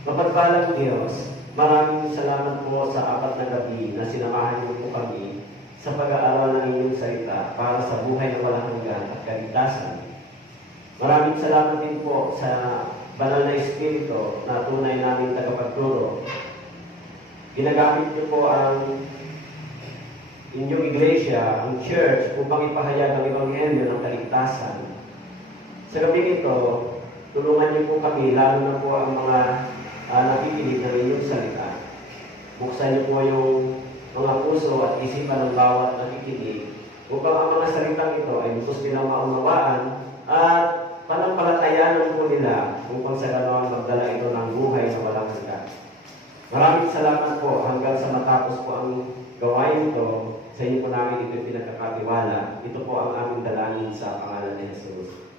Mapagpalang Diyos, maraming salamat po sa apat na gabi na sinamahan niyo po kami sa pag-aaral ng inyong salita para sa buhay na walang hanggan at kaligtasan. Maraming salamat din po sa banal na Espiritu na tunay naming tagapagturo. Ginagamit niyo po ang inyong iglesia, ang church, upang ipahayag ang Ebanghelyo ng kaligtasan. Sa gabi ito, tulungan niyo po kami, lalo na po ang mga nakikinig ng inyong salita. Buksan niyo po yung mga puso at isipan ng bawat nakikinig upang ang mga salitang ito ay lubos nilang maunawaan at panampalatayanan po nila upang sa ganoon magdala ito ng buhay na walang hanggan. Maraming salamat po hanggang sa matapos po ang gawain ito. Sa inyo po namin ito pinagkakatiwala. Ito po ang aming dalangin sa pangalan ni Jesus.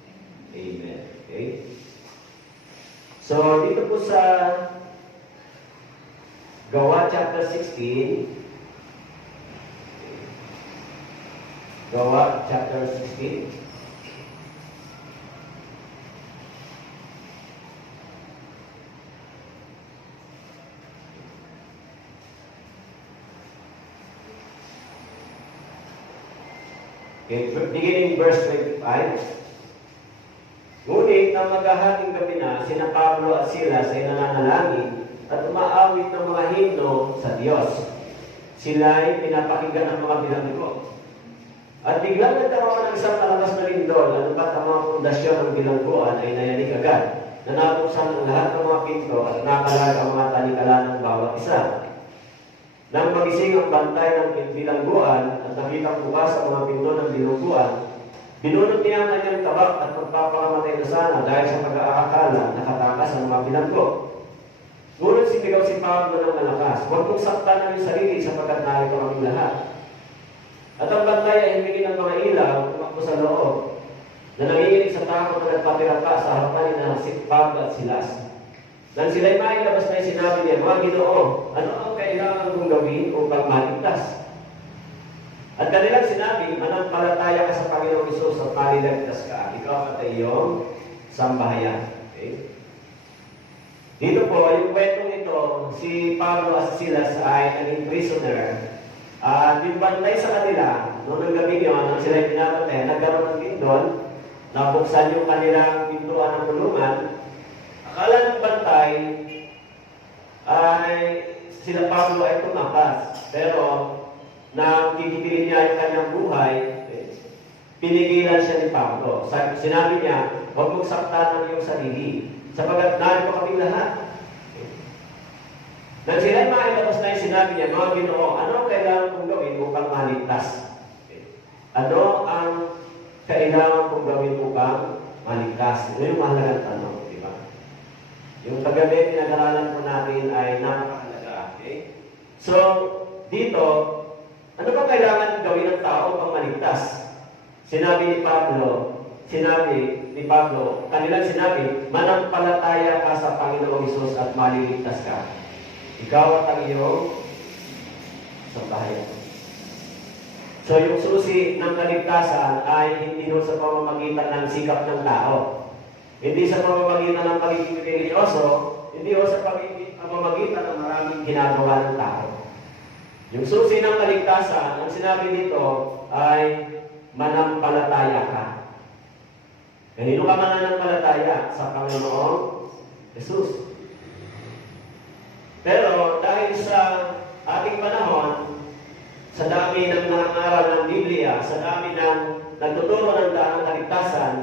Amen. Okay? So, dito po sa Gawa chapter 16. Gawa chapter 16. Okay, beginning verse 25. Ngunit nang maghahating gabi na, sina Pablo at Silas ay nananalangin at umaawit ng mga himno sa Diyos. Sila ay pinapakinggan ng mga bilanggo. At biglang nagkaroon ng isang malakas na lindol, anupat ang mga pundasyon ng bilangguan ay nayanig agad. Nanabuksan ang lahat ng mga pinto at nakalag ang mga talikala ng bawat isa. Nang magising ang bantay ng bilangguan at nakita bukas ang mga pinto ng bilangguan, binunot niya ang kanyang tabak at magpapakamatay na sana dahil sa pag-aakala nakatakas ang mga bilanggo. Ngunit sinigaw si Pablo ng malakas, huwag mong saktan ang iyong sarili sapagkat narito kaming lahat. At ang bantay ay humingi ng mga ilaw tumakbo sa loob na nanginginig sa takot na nagpapirapa sa harapan ni si Pablo at Silas. Nang sila'y mailabas na sinabi niya, mga Ginoo, ano ang kailangan kong gawin upang maligtas? At kanilang sinabi, manampalataya ka sa Panginoong Hesus at maliligtas ka, ikaw at iyong sambahayan. Okay? Dito po, yung kwentong ito, si Pablo at Silas ay naging prisoner. At yung bantay sa kanila, noong gabi yun, nang sila pinapatay, nagkaroon ng lindol, nabuksan yung kanilang pintuan ng kulungan. Akala ng bantay ay sila Pablo ay tumakas. Pero nang kikitilin niya yung kanyang buhay, pinigilan siya ni Pablo. Sinabi niya, huwag mong saktan ang iyong sarili, sapagat narito kami lahat. Nang sila'y mailabas na yung sinabi niya, mga Ginoo, ano ang kailangan kong gawin upang maligtas? Ano ang kailangan kong gawin upang maligtas? Ito yung mahalagang tanong, di ba? Yung kagabi, pinag-aralan po natin ay napakahalaga. Okay? So, dito, ano ba kailangan gawin ng tao upang maligtas? Sinabi ni Pablo, kanilang sinabi, manampalataya ka sa Panginoong Hesus at maliligtas ka. Ikaw at ang iyong sambahayan. So, yung susi ng kaligtasan ay hindi ho sa pamamagitan ng sikap ng tao. Hindi sa pamamagitan ng pagiging religyoso, hindi ho sa pamamagitan ng maraming ginagawa ng tao. Yung susi ng kaligtasan, ang sinabi dito ay manampalataya ka. Kanino ka mananampalataya? Sa Panginoong Hesus. Pero dahil sa ating panahon, sa dami ng nangangaral ng Biblia, sa dami ng nagtuturo ng daan ng kaligtasan,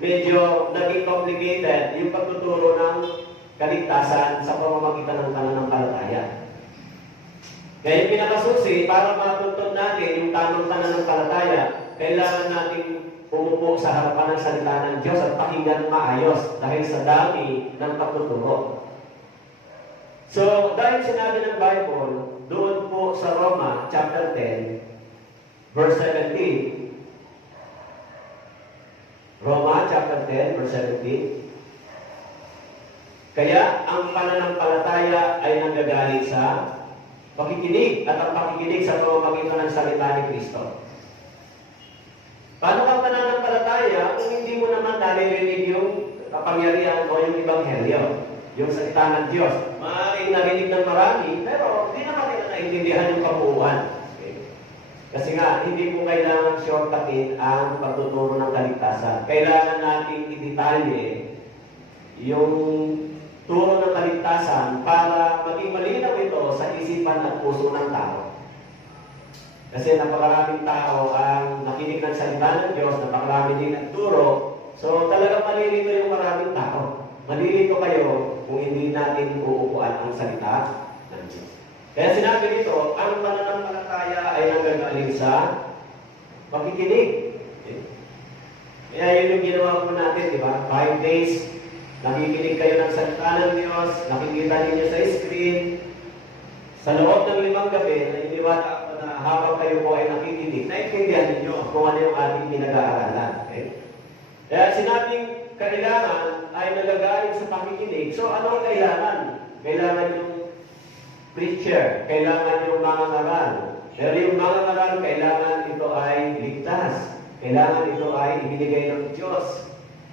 medyo naging complicated yung pagtuturo ng kaligtasan sa pamamagitan ng pananampalataya. Kaya yung pinakasusi, para matuntun natin yung tamang pananampalataya, kailangan natin pumupo sa harapan ng salita ng Diyos at pakinggan maayos dahil sa dami ng pagtuturo. So, dahil sinabi ng Bible, doon po sa Roma, chapter 10, verse 17. Roma, chapter 10, verse 17. Kaya, ang pananampalataya ay nanggagaling sa pakikinig at ang pakikinig sa pamamagitan ng salita ni Kristo. Paano ka pananampalataya kung hindi mo naman naririnig yung kapangyarihan o yung Ebanghelyo? yung salita ng Diyos. Maaaring narinig ng marami, pero hindi naman nila naintindihan yung kabuuan. Okay? Kasi nga, hindi po kailangan shortcutin ang pagtuturo ng kaligtasan. Kailangan natin i-detalye yung turo ng kaligtasan para maging malinaw ito sa isipan at puso ng tao. Kasi napakaraming tao ang nakinig ng salita ng Diyos, napakarami din ang turo. So talagang malilito yung maraming tao. Malilito kayo kung hindi natin uupuan ang salita ng Diyos. Kaya sinabi nito, ang pananampalataya ay nanggagaling sa pakikinig. Okay? Kaya yun yung ginawa po natin, di ba? 5 days, nakikinig kayo ng salita ng Diyos, nakikita ninyo sa screen. Sa loob ng 5 gabi, naniniwala ako na habang kayo po ay nakikinig, naintindihan ninyo kung ano yung ating pinag-aaralan. Okay? Kaya sinabing kailangan ay nagagaling sa pakikinig. So ano ang kailangan? Kailangan yung preacher, kailangan yung mga ngaral. Pero yung mga ngaral, kailangan ito ay ligtas. Kailangan ito ay ibinigay ng Diyos.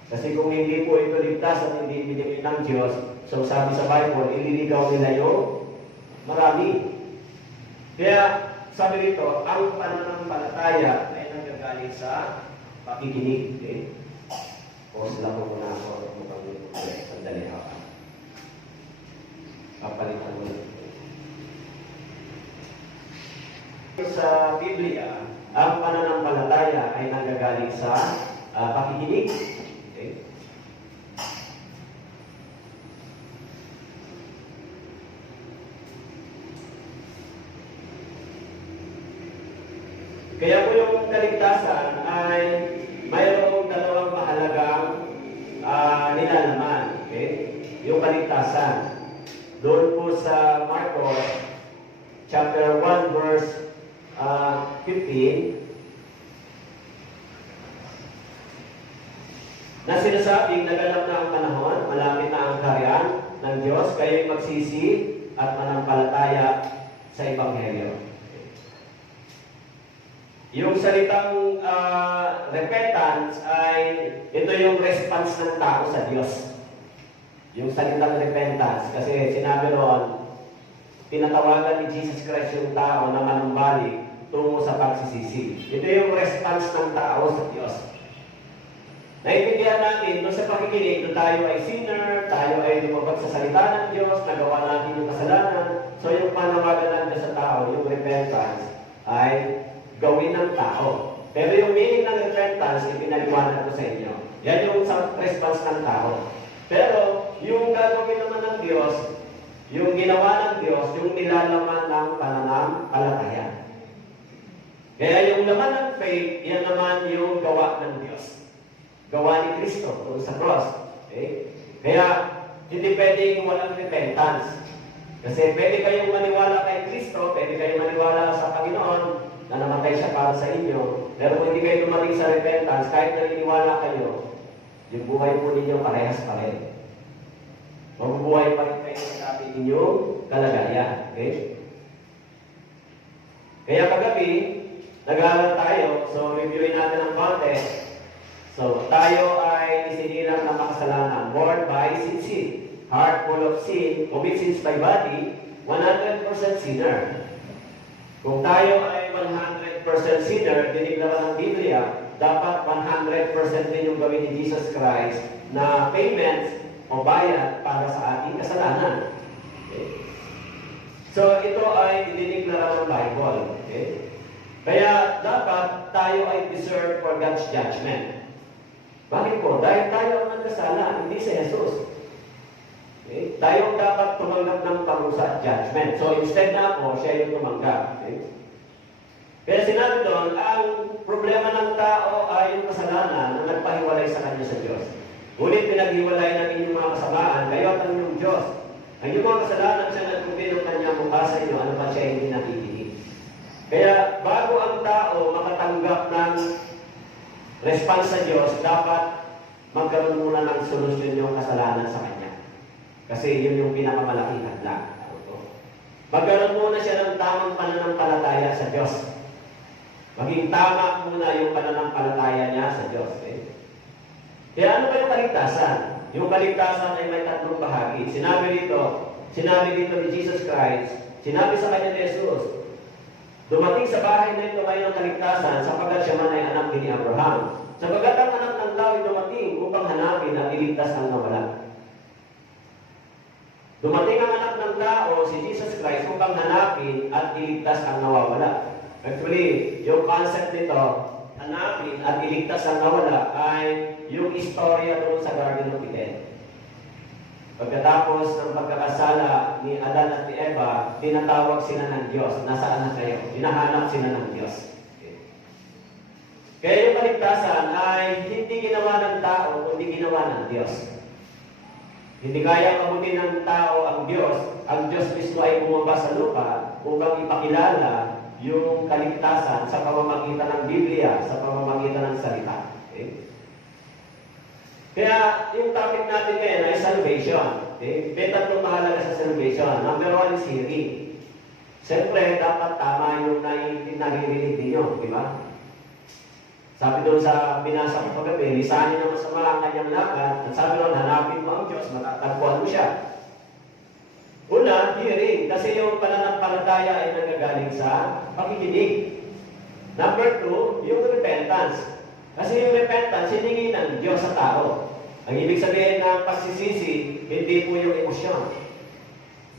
Kasi kung hindi po ito ligtas at hindi ibinigay ng Diyos, so sabi sa Bible, ililigaw nila yung marami. Kaya sabi rito, ang pananampalataya ay nanggagaling sa pakikinig. Okay? Pause lang po muna ako. Sandali ako. Papalitan mo lang. Sa Biblia, ang pananampalataya ay nanggagaling sa pakikinig. Okay? Kaya po yung kaligtasan ay mayroong dalawang mahalagang nilalaman. Okay? Yung kaligtasan. Doon po sa Marcos chapter 1 verse 15 na sinasabing naganap na ang panahon, malapit na ang kaharian ng Diyos, kayo'y magsisi at manampalataya sa Ebanghelyo. Yung salitang repentance ay ito yung response ng tao sa Diyos. Yung salitang repentance, kasi sinabi roon, tinatawagan ni Jesus Christ yung tao na manumbalik tungo sa pagsisisi. Ito yung response ng tao sa Diyos. Naintindihan natin, doon sa pakikinig, doon tayo ay sinner, tayo ay lumabag sa salita ng Diyos, nagawa natin yung kasalanan. So yung panawagan natin sa tao, yung repentance, ay gawin ng tao. Pero yung meaning ng repentance, ipinaliwanag ko sa inyo. Yan yung response ng tao. Pero yung gagawin naman ng Diyos, yung ginawa ng Diyos, yung nilalaman ng pananampalataya. Kaya yung laman ng faith, yan naman yung gawa ng Diyos. Gawa ni Kristo kung sa cross. Okay? Kaya, hindi pwedeng walang repentance. Kasi pwede kayong maniwala kay Kristo, pwede kayong maniwala sa Panginoon, na namatay siya para sa inyo. Pero kung hindi kayo dumating sa repentance, kahit naniniwala kayo, yung buhay po ninyo parehas pa rin. Mabubuhay pa rin kayo sa ating inyong kalagayan. Okay? Kaya kagabi, nag-aaral tayo. So, reviewin natin ang content. So, tayo ay isinilang ng makasalanan. Born by sin. Heart full of sin. Commit sins by body. 100% sinner. Kung tayo ay 100% sinner, diniglara ng Biblia, dapat 100% din yung gawin ni Jesus Christ na payments o bayad para sa ating kasalanan. Okay? So, ito ay diniglara ng Bible. Okay? Kaya, dapat tayo ay deserve for God's judgment. Bakit po? Dahil tayo ang nagkasala, hindi si Jesus. Okay? Tayo dapat tumanggap ng parusa at judgment. So, instead na ako, siya yung tumanggap. Okay? Kaya sinabi doon, ang problema ng tao ay yung kasalanan na nagpahiwalay sa kanya sa Diyos. Ngunit pinaghiwalay ng inyong mga kasamaan, kayo at ang inyong Diyos. Ang inyong mga kasalanan siya nagkumpil ng kanyang mukha sa inyo, ano pa siya hindi nakikinig. Kaya bago ang tao makatanggap ng response sa Diyos, dapat magkaroon muna ng solusyon yung kasalanan sa kanya. Kasi yun yung pinakamalaking hadlang. Magkaroon muna siya ng tamang pananampalataya sa Diyos. Maging tama muna yung pananampalataya niya sa Diyos. Kaya ano ba yung kaligtasan? Yung kaligtasan ay may tatlong bahagi. Sinabi dito ni Jesus Christ, sinabi sa kanya ni Jesus, dumating sa bahay na ito ngayon ang kaligtasan sapagkat siya man ay anak ni Abraham. Sapagkat ang anak ng tao ay dumating upang hanapin at iligtas ang nawala. Dumating ang anak ng tao, si Jesus Christ, upang hanapin at iligtas ang nawawala. Actually, yung concept nito, hanapin at iligtas ang nawala, ay yung istorya doon sa Garden of Eden. Pagkatapos ng pagkakasala ni Adan at ni Eva, tinatawag sila ng Diyos. Nasaan na kayo? Hinahanap sila ng Diyos. Kaya yung kaligtasan ay hindi ginawa ng tao, kundi ginawa ng Diyos. Hindi kaya abutin ng tao ang Diyos. Ang Diyos mismo ay bumaba sa lupa upang ipakilala yung kaligtasan sa pamamagitan ng Biblia, sa pamamagitan ng salita. Okay? Kaya yung topic natin ngayon ay salvation. Okay? May tatlong mahalaga sa salvation. Number one is hearing. Siyempre, dapat tama yung naririnig ninyo. Di ba? Sabi doon sa binasa ko paggabi, lisanin ng masama ang kanyang lakad. At sabi doon, hanapin mo ang Diyos, matatagpuan mo siya. Una, hearing. Kasi yung pananampalataya ay nagagaling sa pakikinig. Number two, yung repentance. Kasi yung repentance, hiningi ng Diyos sa tao. Ang ibig sabihin ng pagsisisi, hindi po yung emosyon.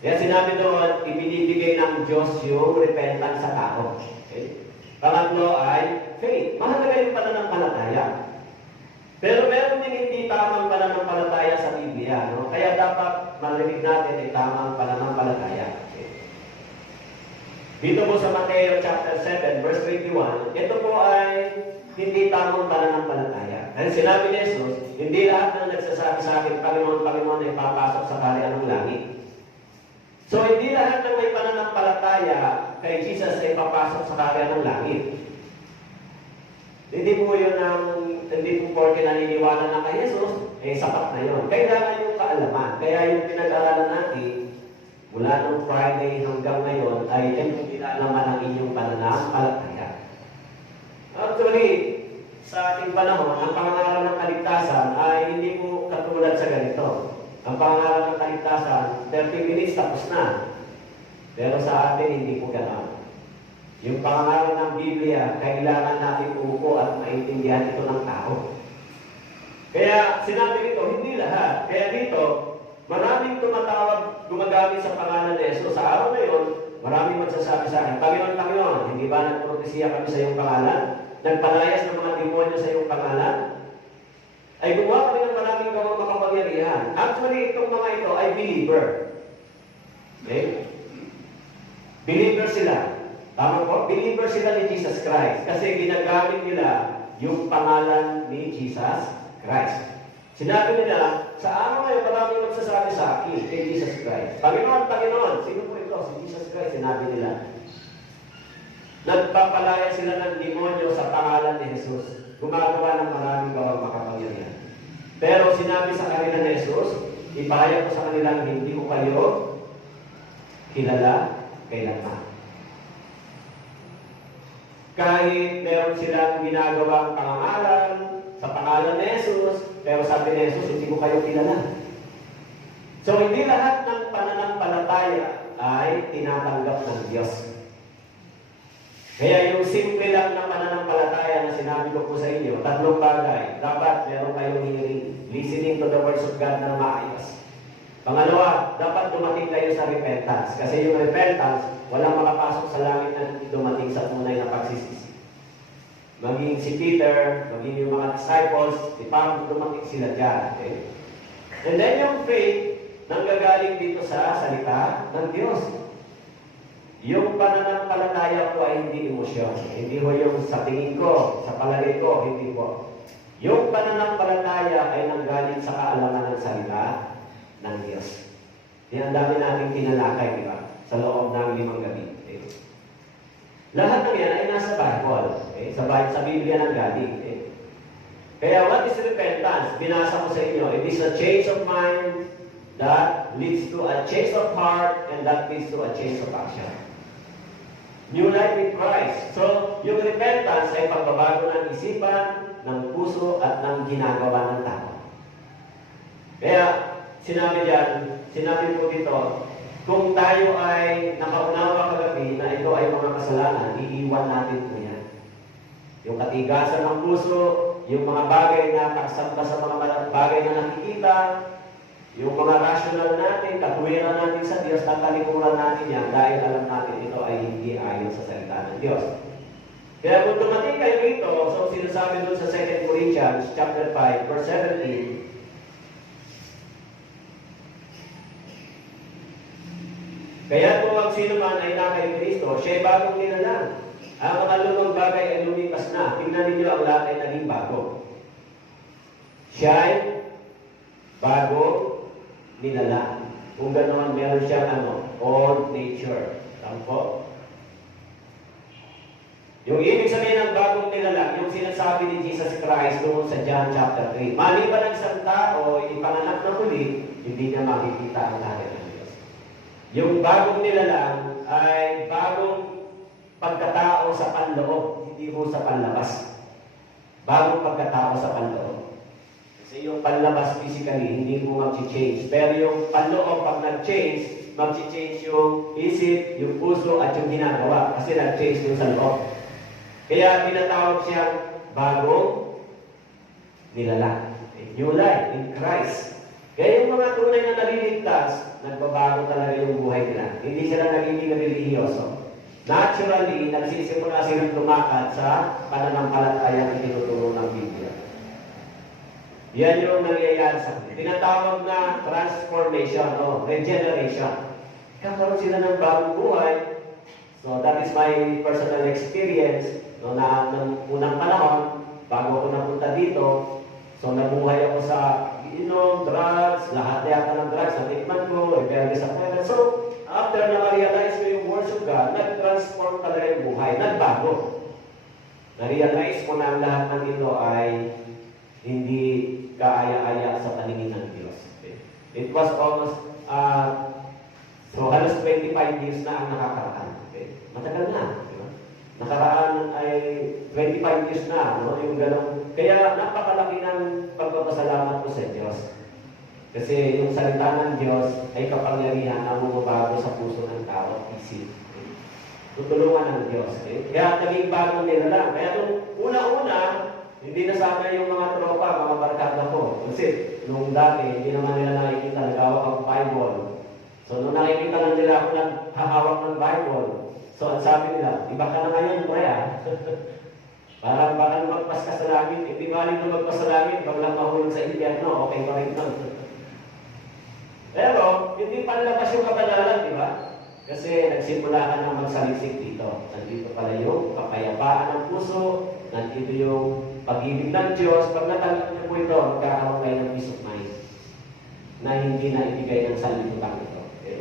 Kaya sinabi doon, ibinibigay ng Diyos yung repentance sa tao. Okay? Pangatlo ay faith. Mahalaga yung pananampalataya. Pero meron din hindi tamang pananampalataya sa Biblia. No? Kaya dapat marinig natin ay tamang pananampalataya. Okay. Dito po sa Mateo chapter 7, verse 21, ito po ay hindi tamang pananampalataya. Dahil sinabi ni Jesus, hindi lahat ng nagsasabi sa akin, Panginoon, Panginoon, ay papasok sa kaharian ng langit. So, hindi lahat ng may pananampalataya kay Jesus ay papasok sa kaharian ng langit. Hindi po yun hindi po porque naniniwala na kay Jesus, sapat na yun. Kailangan yung kaalaman. Kaya yung pinag-aralan natin, mula nung Friday hanggang ngayon, ay yung pinalaman ang inyong pananampalataya. Actually, sa ating panahon, ang pangangaral ng kaligtasan ay hindi po katulad sa ganito. Ang pangaral ng kaligtasan, 30 minutes tapos na. Pero sa atin, hindi po gano'n. Yung pangaral ng Biblia, kailangan natin umupo at maintindihan ito ng tao. Kaya sinabi nito, hindi lahat. Kaya dito, maraming gumagamit sa pangalan ni Jesus. Sa araw na yun, maraming magsasabi sa akin, Panginoon, Panginoon, hindi ba nagprotesiya kami sa iyong pangalan? Nagpalayas ng mga demonyo sa iyong pangalan? Ay gumawa kami ng maraming gawang makapangyarihan. Actually, itong mga ito ay believer. Okay? Believer sila. Tama po? Believer sila ni Jesus Christ. Kasi ginagamit nila yung pangalan ni Jesus Christ. Sinabi nila, sa araw ngayon, maraming magsasabi sa akin kay Jesus Christ. Panginoon, Panginoon. Sino po ito? Si Jesus Christ. Sinabi nila. Nagpapalaya sila ng demonyo sa pangalan ni Jesus. Gumagawa ng maraming gawang makapangyarihan. Pero sinabi sa kanila ni Jesus, ipahayag ko sa kanila, hindi ko kayo kilala kailanman. Kahit meron silang ginagawang pangangaral sa pangalan ni Jesus, pero sabi ni Jesus, hindi ko kayo kilala. So, hindi lahat ng pananampalataya ay tinatanggap ng Diyos. Kaya yung simple lang na pananampalataya na sinabi ko po sa inyo, tatlong bagay. Dapat meron kayong listening to the words of God na maayos. Pangalawa, dapat dumating kayo sa repentance. Kasi yung repentance, walang makapasok sa langit na dumating sa tunay na pagsisisi. Maging si Peter, maging yung mga disciples, si Pablo, dumating sila dyan. Okay? And then yung faith, nanggagaling dito sa salita ng Diyos. Yung pananampalataya ko ay hindi emosyon. Hindi ho yung sa tingin ko, sa palagay ko, hindi po. Yung pananampalataya ay nanggaling sa kaalaman ng salita ng Diyos. Yan ang dami nating tinalakay, di ba? Sa loob ng 5 gabi. Okay? Lahat ng yan ay nasa Bible. Okay? Sa Biblia ng galing. Okay? Kaya what is repentance? Binasa ko sa inyo. It is a change of mind that leads to a change of heart and that leads to a change of action. New life with Christ. So, yung repentance ay pagbabago ng isipan, ng puso, at ng ginagawa ng tao. Kaya, sinabi po dito, kung tayo ay nakaunawa kagabi na ito ay mga kasalanan, iiwan natin po yan. Yung katigasan ng puso, yung mga bagay na nakasamba sa mga bagay na nakikita, yung mga rational natin, katuwiran natin sa Diyos, tatalikuran natin yan dahil alam natin ito ay hindi ayon sa salita ng Diyos. Kaya kung dumating kayo rito, so sinasabi doon sa 2 Corinthians chapter 5, verse 17, kaya kung ang sino man ay na kay Kristo, siya ay bagong nilalang. Ang mga lumang bagay ay lumipas na. Tingnan ninyo ang lahat ay naging bago. Siya ay bagong nilalang. Kung ganoon, meron siyang old nature. Tama po? Yung ibig sabihin ng bagong nilalang, yung sinasabi ni Jesus Christ doon sa John chapter 3. Maliban ang isang tao, ipanganak na muli, hindi niya makikita ang langit ng Diyos. Yung bagong nilalang ay bagong pagkatao sa panloob, hindi ho sa panlabas. Bagong pagkatao sa panloob. Kasi yung panlabas physically, hindi mo mag-change. Pero yung panloob, pag nag-change, mag-change yung isip, yung puso, at yung ginagawa. Kasi nag-change yung sa loob. Kaya tinatawag siyang bagong nilalang. New life in Christ. Kaya yung mga tunay na naliligtas, nagbabago talaga yung buhay nila. Hindi sila nagiging religyoso. Naturally, nagsisimula silang lumakad sa pananampalatayang itinuturo ng Biblia. Yan yung nangyayari sa kanila. Tinatawag na transformation o regeneration. Kakaroon sila ng bagong buhay. So that is my personal experience. No, na ng unang panahon, bago ako napunta dito, so nabuhay ako sa drugs, lahat yata ng drugs, natikman ko, rebelde sa pera. So, after na ma-realize ko yung words of God, nag-transform talaga yung buhay, nagbago. Na-realize ko na ang lahat ng ito ay hindi kaaya-aya sa paningin ng Diyos. Okay? It was almost, so halos 25 years na ang nakakaraan. Okay? Matagal na. Diba? Nakaraan ay 25 years na, no? Yung gano'n. Kaya napakalaki ng pagpapasalamat ko sa Diyos. Kasi yung salita ng Diyos ay kapangyarihan na bumabago sa puso ng tao at isip. Tutulungan ng Diyos. Kaya naging bagong nila lang. Kaya nung una-una, hindi na sana yung mga tropa, mga barkada ko. Kasi nung dati, hindi naman nila nakikita, nag-hawak ang Bible. So nung nakikita lang nila ako naghahawak ng Bible, so ang sabi nila, iba ka na ngayon, pre ah. Parang baka lumagpas ka sa langit. Hindi maling lumagpas sa langit, pag lang mahulog sa impyerno, okay pa rin lang. Pero, hindi panlabas yung kabanalan, di ba? Kasi nagsimula ka na magsaliksik dito. Nandito pala yung kapayapaan ng puso, nandito yung pag-ibig ng Diyos. Pag natanggap niyo po ito, magkakaroon kayo ng peace of mind na hindi na ibigay ng sanlibutan ito. Okay?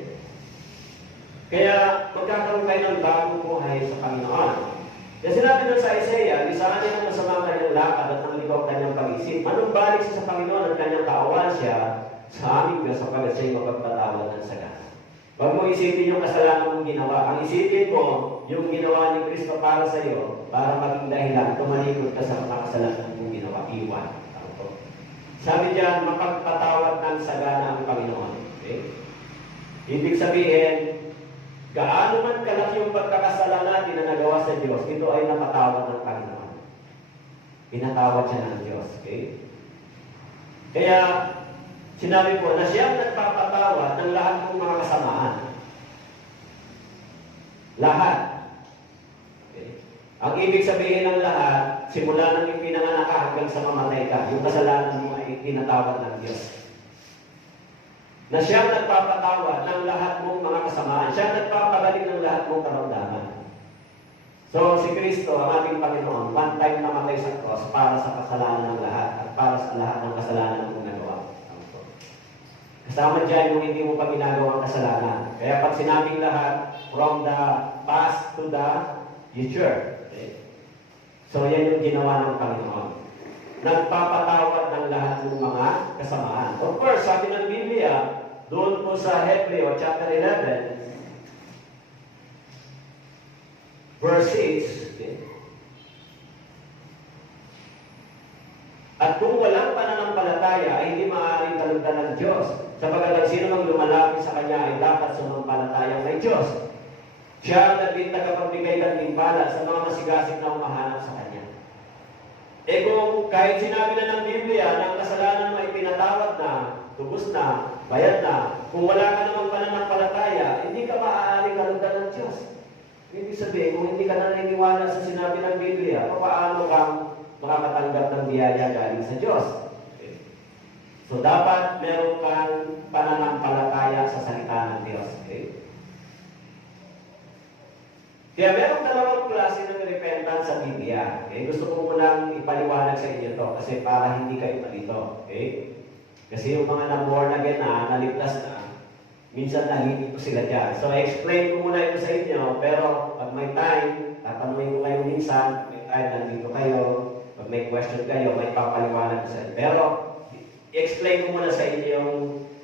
Kaya, magkakaroon kayo ng bagong buhay sa Panginoon. Kaya sinabi doon sa Isaiah, lisaan niya ang masama kanyang lakad at ang ligaw kanyang pag-isip. Anong balik siya sa Panginoon at kanyang kaawan siya sa aming Diyos sapagkat siya'y mapagpatawad ng sagana. Huwag mo isipin yung kasalanan mong ginawa. Ang isipin mo, yung ginawa ni Kristo para sa iyo, para maging dahilan, tumalikod ka sa mga kasalanan mong ginawa. Iwan. Sabi diyan, mapagpatawad ng sagana ang Panginoon. Okay? Ibig sabihin, gaano man kalaki yung pagkakasala natin na nagawa sa Diyos, ito ay napatawad ng Panginoon. Pinatawad siya ng Diyos. Okay? Kaya, sinabi ko na siyang nagpapatawad ng lahat ng mga kasamaan. Lahat. Okay? Ang ibig sabihin ng lahat, simula nang ipinanganak ka hanggang sa mamatay ka, yung kasalanan mo ay tinatawad ng Diyos. Na siyang nagpapatawad ng lahat mong mga kasamaan. Siyang nagpapagaling ng lahat mong karamdaman. So, si Kristo, ang ating Panginoon, one time namatay sa cross para sa kasalanan ng lahat at para sa lahat ng kasalanan mong nagawa. Kasama dyan yung hindi mo pa ginagawang kasalanan. Kaya pag sinabing lahat, from the past to the future. Okay? So, yan yung ginawa ng Panginoon. Nagpapatawad ng lahat ng mga kasamaan. Of course, sabi ng Biblia, doon po sa Hebreo chapter 11, verse 6, okay? At kung walang pananampalataya, ay hindi maaaring kalugdan ng Diyos. Sapagkat ang sino mang lumalapit sa Kanya ay dapat sumampalatayang may Diyos. Siya ang naging tagapagbigay ng timpala sa mga masigasig na umahanap sa Kanya. E kung kahit sinabi na ng Biblia na ang kasalanan mo ay pinatawad na, tubos na, bayad na, kung wala ka namang pananampalataya, hindi ka maaaring kalugdan ng Diyos. Ibig sabihin, kung hindi ka naniniwala sa sinabi ng Biblia, paano kang makakatanggap ng biyaya galing sa Diyos? Okay. So, dapat meron kang pananampalataya sa salita ng Diyos. Okay? Kaya merong dalawang klase ng repentance sa Biblia. Okay? Gusto ko munang ipaliwanag sa inyo to kasi para hindi kayo malito. Okay? Kasi yung mga na-born again na, naligtas na, minsan nalilito sila dyan. So, explain ko muna ito sa inyo, pero pag may time, tatanungin ko kayo minsan, may time, nandito kayo, pag may question kayo, may papaliwanag ko sa inyo. Pero, explain ko muna sa inyo yung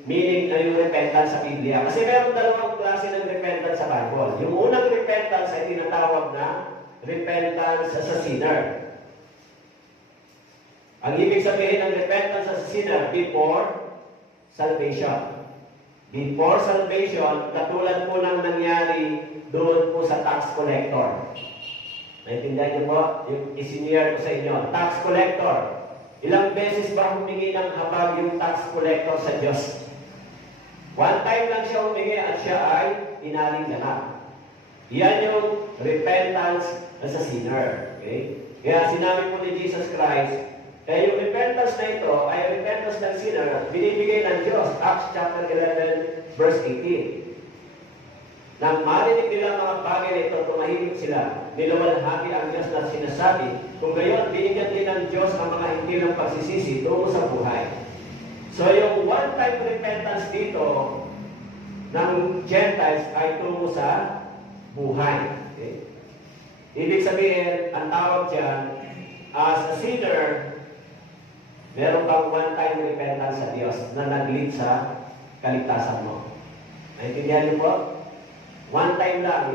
meaning na yung repentance sa Biblia. Kasi meron dalawang klase ng repentance sa Bible. Yung unang repentance ay tinatawag na repentance sa sinner. Ang ibig sabihin ng repentance sa sinner, before salvation. Before salvation, katulad po ng nangyari doon po sa tax collector. Naintindihan niyo po? Yung isiniyar ko sa inyo. Tax collector. Ilang beses ba humingi ng habag yung tax collector sa Diyos? One time lang siya humingi at siya ay inaling lahat. Yan yung repentance sa sinner. Okay? Kaya sinabi po ni Jesus Christ, kaya yung repentance na ito ay repentance ng sinner, binibigay ng Diyos. Acts chapter 11, verse 18. Nang marinig nila mga bagay na ito, tumahimik sila. Niluwalhati ang Diyos na sinasabi. Kung gayon, binigyan din ng Diyos ang mga hindi ng pagsisisi tungo sa buhay. So yung one-time repentance dito ng Gentiles ay tungo sa buhay. Okay? Ibig sabihin, ang tawag dyan, as a sinner, meron kang one-time repentance sa Diyos na nag-lead sa kaligtasan mo. Naintindihan niyo po? One time lang,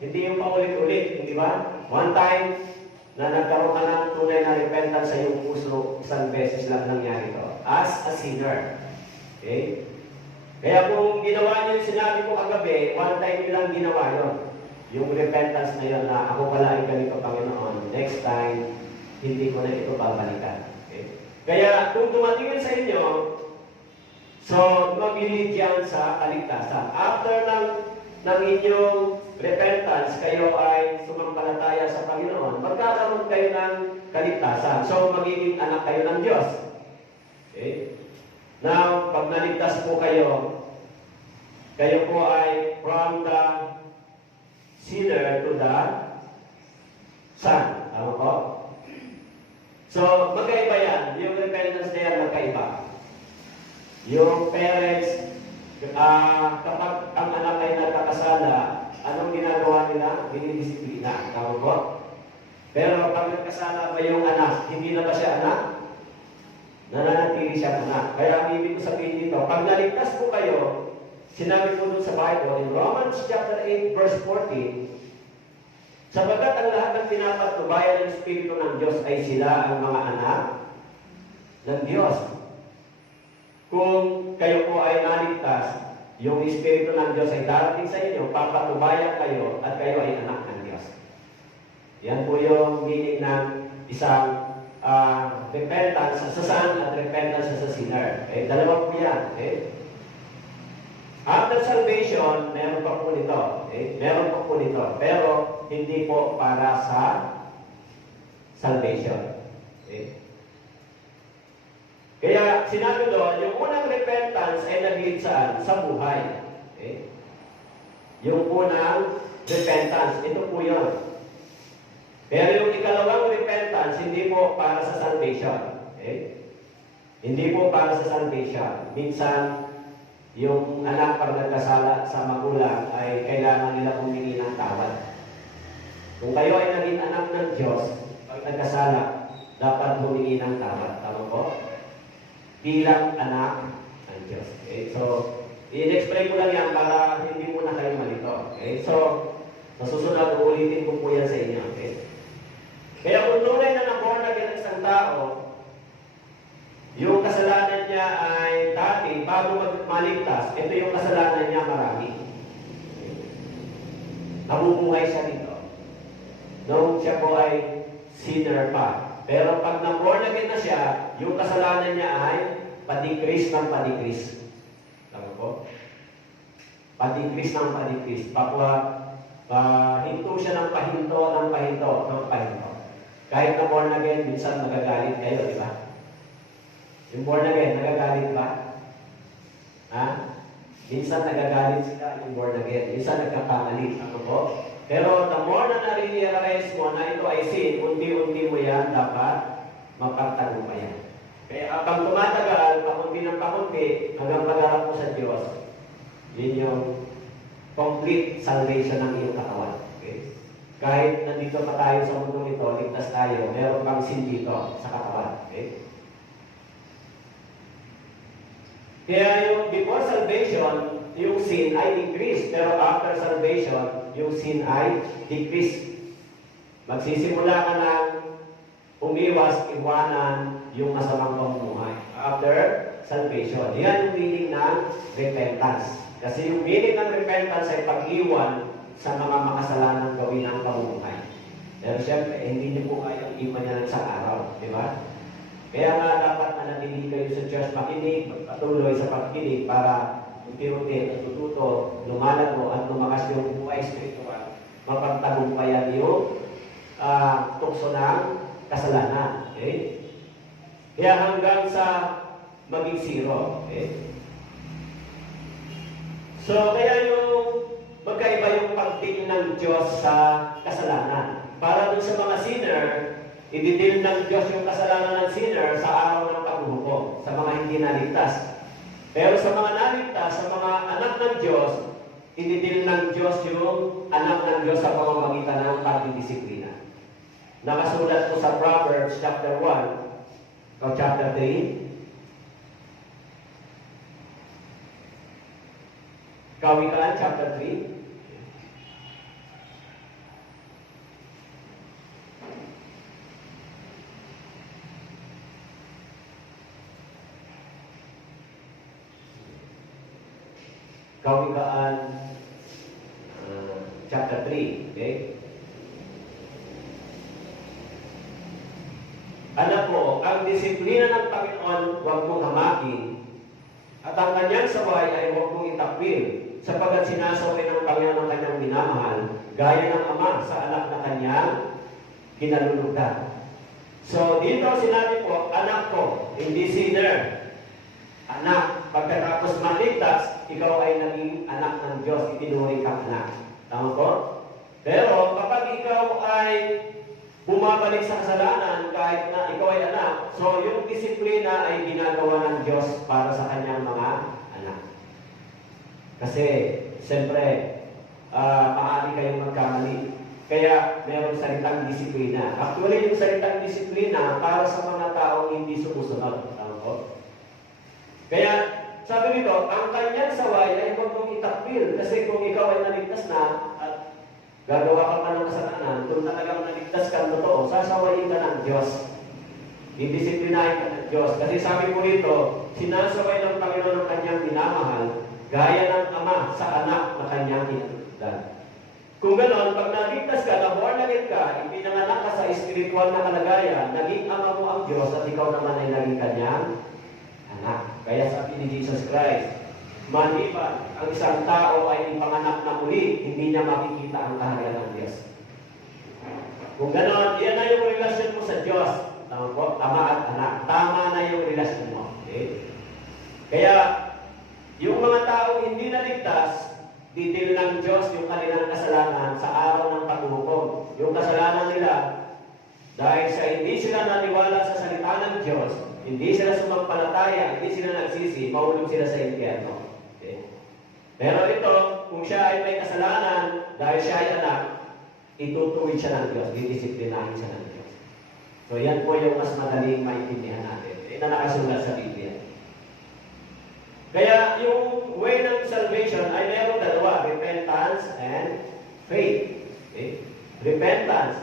hindi yung paulit-ulit, hindi ba? One time na nagkaroon ka ng tunay na repentance sa iyong puso, isang beses lang nangyari ito. As a sinner. Okay? Kaya kung ginawa niyo yung sinabi ko kagabi, one time nilang ginawa yun. Yung repentance na yun na ako pala ay ganito, Panginoon. Next time, hindi ko na ito babalikan. Okay? Kaya kung tumatingin sa inyo, so mag-lead yan sa kaligtasan. After ng inyong repentance, kayo ay sumampalataya sa Panginoon, magkakaroon kayo ng kaligtasan. So magiging anak kayo ng Diyos. Okay? Now, pag naligtas po kayo, kayo po ay from the sinner to the son. Tama po? So, magkaiba yan. Yung repentance na yan, magkaiba. Yung parents, kapag ang anak ay nagkakasala, anong ginagawa nila? Dinidisiplina. Tama po? Pero pag nagkasala ba yung anak, hindi na ba siya anak? Nananatili siya anak. Kaya ang ibig ko sabihin dito, pag naligtas po kayo, sinabi po dun sa Bible, in Romans chapter 8, verse 14, sapagkat ang lahat ng pinapatubayan ng Espiritu ng Diyos ay sila ang mga anak ng Diyos. Kung kayo po ay naligtas, yung Espiritu ng Diyos ay darating sa inyo, papatubayan kayo at kayo ay anak ng Diyos. Yan po yung meaning ng isang repentance sa son at repentance sa sinner. Okay? Dalawa po yan. Okay? After salvation, meron pa po nito. Okay? Meron pa po nito. Pero hindi po para sa salvation. Okay? Kaya sinabi doon, yung unang repentance ay nag-lead saan? Sa buhay. Okay? Yung unang repentance, ito po yun. Pero yung ikalawang repentance, hindi po para sa salvation. Okay? Hindi po para sa salvation. Minsan, yung anak pag nagkasala sa magulang ay kailangan nila humingi ng tawad. Kung kayo ay naging anak ng Diyos, pag nagkasala, dapat humingi ng tawad. Tama po? Bilang anak ng Diyos. Okay? So, i-explain ko lang yan para hindi mo na kayo malito. Okay? So, sa susunod, uulitin ko po yan sa inyo. Okay? Kaya kung tunay na na-born again ang isang tao, yung kasalanan niya ay dati, bago maligtas, ito yung kasalanan niya marami. Nabubuhay siya dito. Nung siya po ay sinner pa. Pero pag na-born again na siya, yung kasalanan niya ay padikris ng padikris. Tama po? Padikris ng padikris. Hinto siya ng pahinto, ng pahinto, ng pahinto. Kahit na born again, minsan nagagalit kayo, di ba? Yung born again, nagagalit ba? Ha? Minsan nagagalit sila yung born again. Minsan nagkakamali. Ano po? Pero the more na nare-realize mo na ito ay sin, unti-unti mo yan dapat mapagtagumpayan. Kaya habang tumatagal, pakunti ng pakunti, hanggang pag-arap mo sa Diyos, yun yung complete salvation ng iyong katawan. Okay? Kahit nandito pa tayo sa mundo ito, ligtas tayo, meron pang sin dito sa katawan. Okay? Kaya yung before salvation, yung sin ay increase. Pero after salvation, yung sin ay decrease. Magsisimula ka ng umiwas, iwanan yung masamang pamumuhay. After salvation. Yan yung meaning ng repentance. Kasi yung meaning ng repentance ay pag-iwan sa mga makasalanang gawin ng pamumuhay. Pero siyempre, hindi niyo po kayang iwan yan sa araw. Di ba? Kaya nga dapat nanatili kayo sa church, makinig, magpatuloy sa pagkinig para unti-unti natututo, lumalago at lumakas yung buhay spiritual, mapagtagumpayan yung tukso ng kasalanan. Okay? Kaya hanggang sa maging zero. Okay? So, kaya yung magkaiba yung pagtingin ng Diyos sa kasalanan. Para dun sa mga sinner, ididil ng Diyos yung kasalanan ng sinner sa araw ng paghuhukom, sa mga hindi naligtas. Pero sa mga naligtas, sa mga anak ng Diyos, ididil ng Diyos yung anak ng Diyos sa pamamagitan ng pagdidisiplina. Nakasulat po sa Proverbs chapter 1 o chapter 3. Kawikaan chapter 3. Kawikaan chapter 3. Okay? Anak ko, ang disiplina ng Panginoon huwag mong hamakin, at ang kanyang saway ay huwag mong itakwil, sapagkat sinasaway ng Panginoon ang kanyang minamahal, gaya ng ama sa anak na kanyang kinalulugdan. So, dito sinabi po, anak ko, hindi sinner. Anak, pagkatapos maligtas, ikaw ay naging anak ng Diyos, itinuring kang anak. Tama po? Pero, kapag ikaw ay bumabalik sa kasalanan kahit na ikaw ay anak, so yung disiplina ay ginagawa ng Diyos para sa kanyang mga anak. Kasi, siyempre, maaari kayong magkamali. Kaya, mayroong salitang disiplina. Actually, yung salitang disiplina para sa mga taong hindi sumusunod. Tama po? Kaya, sabi nito, ang kanyang saway ay huwag mong itakwil. Kasi kung ikaw ay naligtas na at gagawa ka pa ng kasalanan, kung talagang naligtas ka totoo, sasawayin ka ng Diyos. Didisiplinahin ka ng Diyos. Kasi sabi po rito, sinasaway ng Panginoon ng kanyang minamahal, gaya ng ama sa anak na kanyang kinalulugdan. Kung gano'n, pag naligtas ka, na-born again ka, ipinanganak ka sa espiritual na kalagayan, naging ama mo ang Diyos at ikaw naman ay naging kanyang anak. Kaya sabi ni Jesus Christ, maliban ang isang tao ay ipanganak na muli, hindi niya makikita ang kaharian ng Diyos. Kung gano'n, yan na yung relasyon mo sa Diyos. Tama po? Ama at anak. Tama na yung relasyon mo. Okay? Kaya, yung mga tao hindi naligtas, titil ng Diyos yung kanilang kasalanan sa araw ng paghuhukom. Yung kasalanan nila, dahil sa hindi sila naniwala sa salita ng Diyos, hindi sila sumampalataya, hindi sila nagsisi, mahulog sila sa impyerno. Okay? Pero ito, kung siya ay may kasalanan, dahil siya ay anak, itutuwid siya ng Diyos, didisiplinahin siya ng Diyos. So yan po yung mas madaling maintindihan natin. Na nakasulat sa Biblia. Kaya yung way ng salvation ay mayroong dalawa, repentance and faith. Okay? Repentance.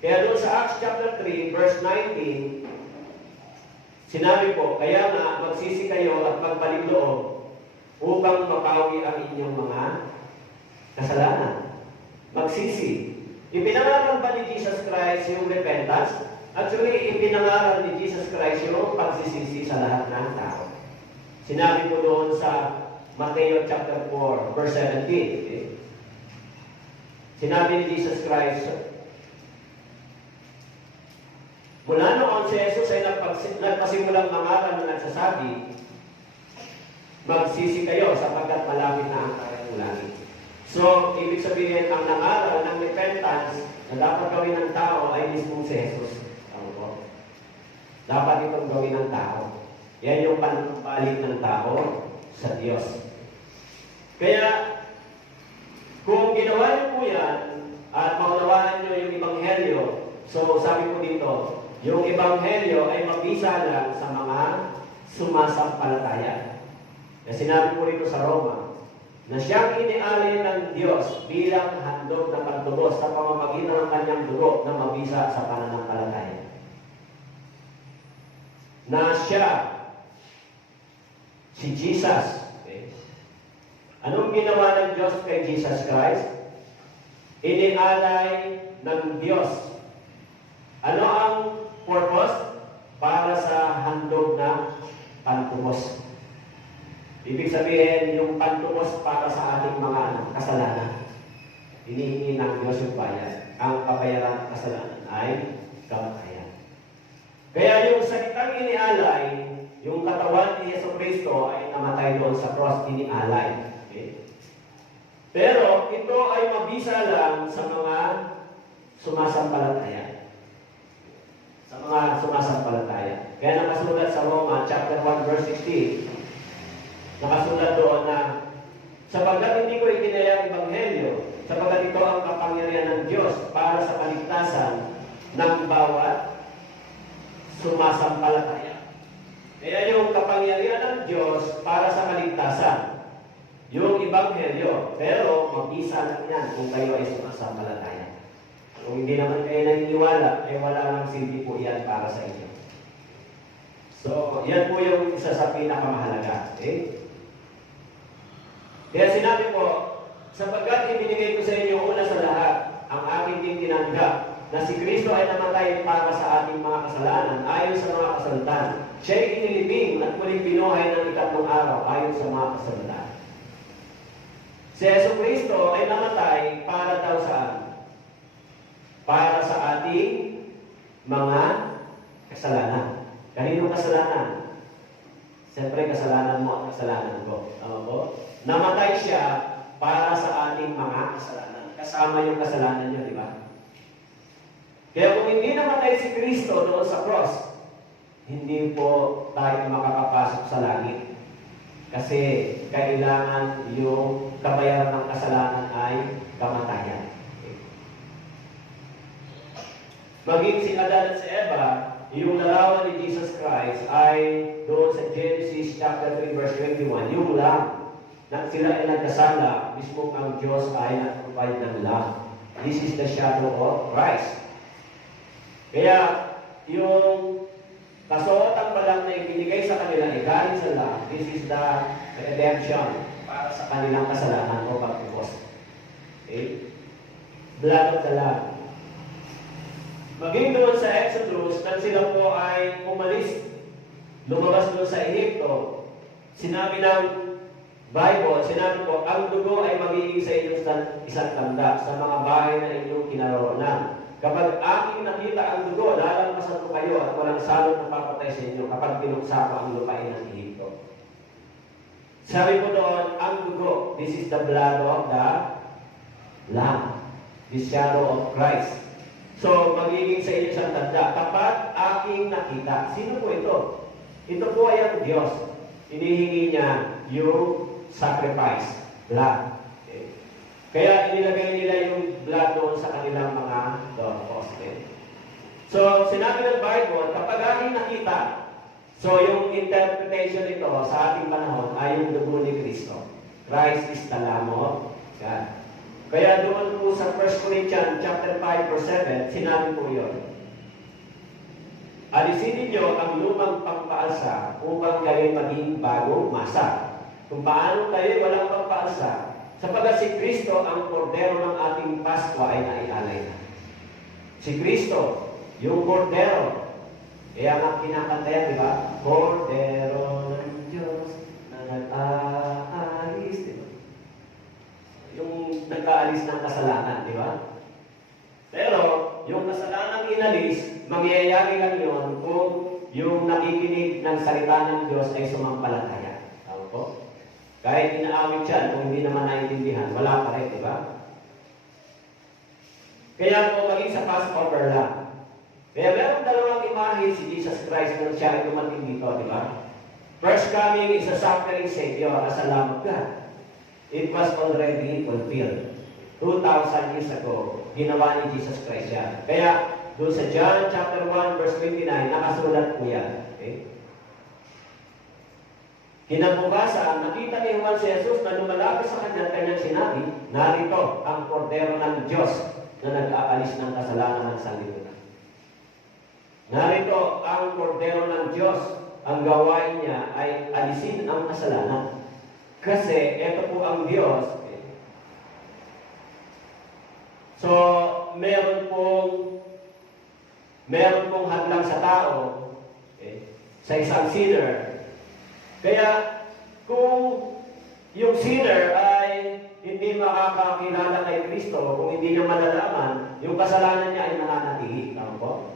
Kaya doon sa Acts chapter 3, verse 19, Sinabi po, kaya nga magsisi kayo at magbalik loob upang mapawi ang inyong mga kasalanan. Magsisi. Ipinangaral ba ni Jesus Christ yung repentance? Actually, ipinangaral ni Jesus Christ yung pagsisisi sa lahat ng tao. Sinabi po doon sa Mateo chapter 4, verse 17. Okay? Sinabi ni Jesus Christ, mula noon si Jesus ay nagpasimulang mangaral na nagsasabi, magsisi kayo sapagkat malapit na ang kayang langit. So, ibig sabihin, ang nangaral ng repentance na dapat gawin ng tao ay mismo si Jesus. Tama po? Dapat itong gawin ng tao. Yan yung panumbalik ng tao sa Diyos. Kaya, kung ginawa niyo po yan, at maunawaan niyo yung Ebanghelyo, so sabi ko dito, yung Ebanghelyo ay mabisa lang sa mga sumasampalataya. Sinabi po rito sa Roma, na siyang inialay ng Diyos bilang handog na pagtubos sa pamamagitan ng kanyang dugo na mabisa sa pananampalataya. Na siya, si Jesus. Okay. Anong ginawa ng Diyos kay Jesus Christ? Inialay ng Diyos. Ano ang purpose? Para sa handog na pantubos. Ibig sabihin, yung pantubos para sa ating mga kasalanan. Hinihingi ng Diyos yung bayan. Ang kabayaran ng kasalanan ay kamatayan. Kaya yung salitang inialay, yung katawan ni Yesu Cristo ay namatay doon sa cross, inialay. Okay? Pero ito ay mabisa lang sa mga sumasampalataya. Sa mga sumasampalataya. Kaya nakasulat sa Roma chapter 1 verse 16, nakasulat doon na sapagkat hindi ko itinayang Ebanghelyo, sapagkat ito ang kapangyarihan ng Diyos para sa kaligtasan ng bawat sumasampalataya. Kaya yung kapangyarihan ng Diyos para sa kaligtasan, yung Ebanghelyo, pero mabisa lang yan kung kayo ay sumasampalataya. Kung hindi naman kayo naniniwala, ay wala lang silbi po yan para sa inyo. So, yan po yung isa sa pinakamahalaga. Okay? Kaya sinabi po, sapagkat ibinigay ko sa inyo una sa lahat ang aking ding tinanggap na si Kristo ay namatay para sa ating mga kasalanan ayon sa mga kasulatan. Siya ay inilibing at muling binuhay ng ikatlong araw ayon sa mga kasulatan. Si Yesu Kristo ay namatay para daw saan? Para sa ating mga kasalanan. Kaninong kasalanan? Siyempre, kasalanan mo at kasalanan ko. Tama po? Namatay siya para sa ating mga kasalanan. Kasama yung kasalanan niya, di ba? Kaya kung hindi namatay si Kristo doon sa cross, hindi po tayo makakapasok sa langit. Kasi kailangan yung kabayaran ng kasalanan ay kamatayan. Okay. Maging si Adan at si Eva, yung larawan ni Jesus Christ ay doon sa Genesis chapter 3 verse 21, yung lamb. Na sila ay nagkasala, mismo ang Diyos ay nag-provide ng lamb. This is the shadow of Christ. Kaya, yung kasuotan pa lang na ibinigay sa kanila ay galing sa lamb. This is the redemption para sa kanilang kasalanan o pagtubos. Okay? Blood of the lamb. Maging doon sa Exodus, nang sila po ay umalis, lumabas doon sa Egypto, sinabi ng Bible, sinabi po, ang dugo ay magiging sa inyong isang tanda sa mga bahay na inyong kinaroonan. Kapag aking nakita ang dugo, lalampasan ko kayo at walang salot na papatay sa inyo kapag pinuksa ko ang lupain ng Egypto. Sabi po doon, ang dugo, this is the blood of the Lamb, the shadow of Christ. So, magiging sa inyo isang tanda. Kapag aking nakita, sino po ito? Ito po ay ang Diyos. Hinihingi niya yung sacrifice, blood. Okay. Kaya inilagay nila yung blood doon sa kanilang mga doorpost. Okay. So, sinabi ng Bible, kapag aking nakita, so yung interpretation nito sa ating panahon ay yung dugo ni Kristo. Christ is the Lamb of God. Kaya doon po sa 1 Corinthians chapter 5 verse 7, sinabi po yun. Alisin ninyo ang lumang pagpaalsa upang kayo maging bagong masa. Kung paano kayo walang pagpaalsa, sapagat si Kristo ang kordero ng ating Pasko ay naialay na. Si Kristo, yung kordero, kaya nga kinakantaya, di ba? Kordero ng Diyos na nag-aalis, di ba? Yung nag-aalis ng kasalanan, di ba? Pero, yung kasalanang inalis, mangyayari lang yun kung yung nakikinig ng salita ng Diyos ay sumampalataya. Tama po? Kahit inaawit siya, kung hindi naman naiintindihan, wala pa rin, di ba? Kaya po, maging sa Passover lang. Kaya meron dalawang imahe si Jesus Christ nung siya ay dumating dito, di ba? First coming is a suffering Savior as a Lamb of God. It was already fulfilled. 2,000 years ago, ginawa ni Jesus Christ yan. Kaya, doon sa John chapter 1, verse 29, nakasulat po yan. Okay? Kinabukasan, nakita ni Juan si Jesus na lumalapit sa kanya at kanyang sinabi, narito ang kordero ng Diyos na nag-aalis ng kasalanan ng sanlibutan. Narito ang kordero ng Diyos, ang gawain niya ay alisin ang kasalanan. Kasi ito po ang Diyos. So, meron pong hadlang sa tao, sa isang sinner. Kaya, kung yung sinner ay hindi makakakilala kay Kristo, kung hindi niya malalaman, yung kasalanan niya ay nananatili. Tama po?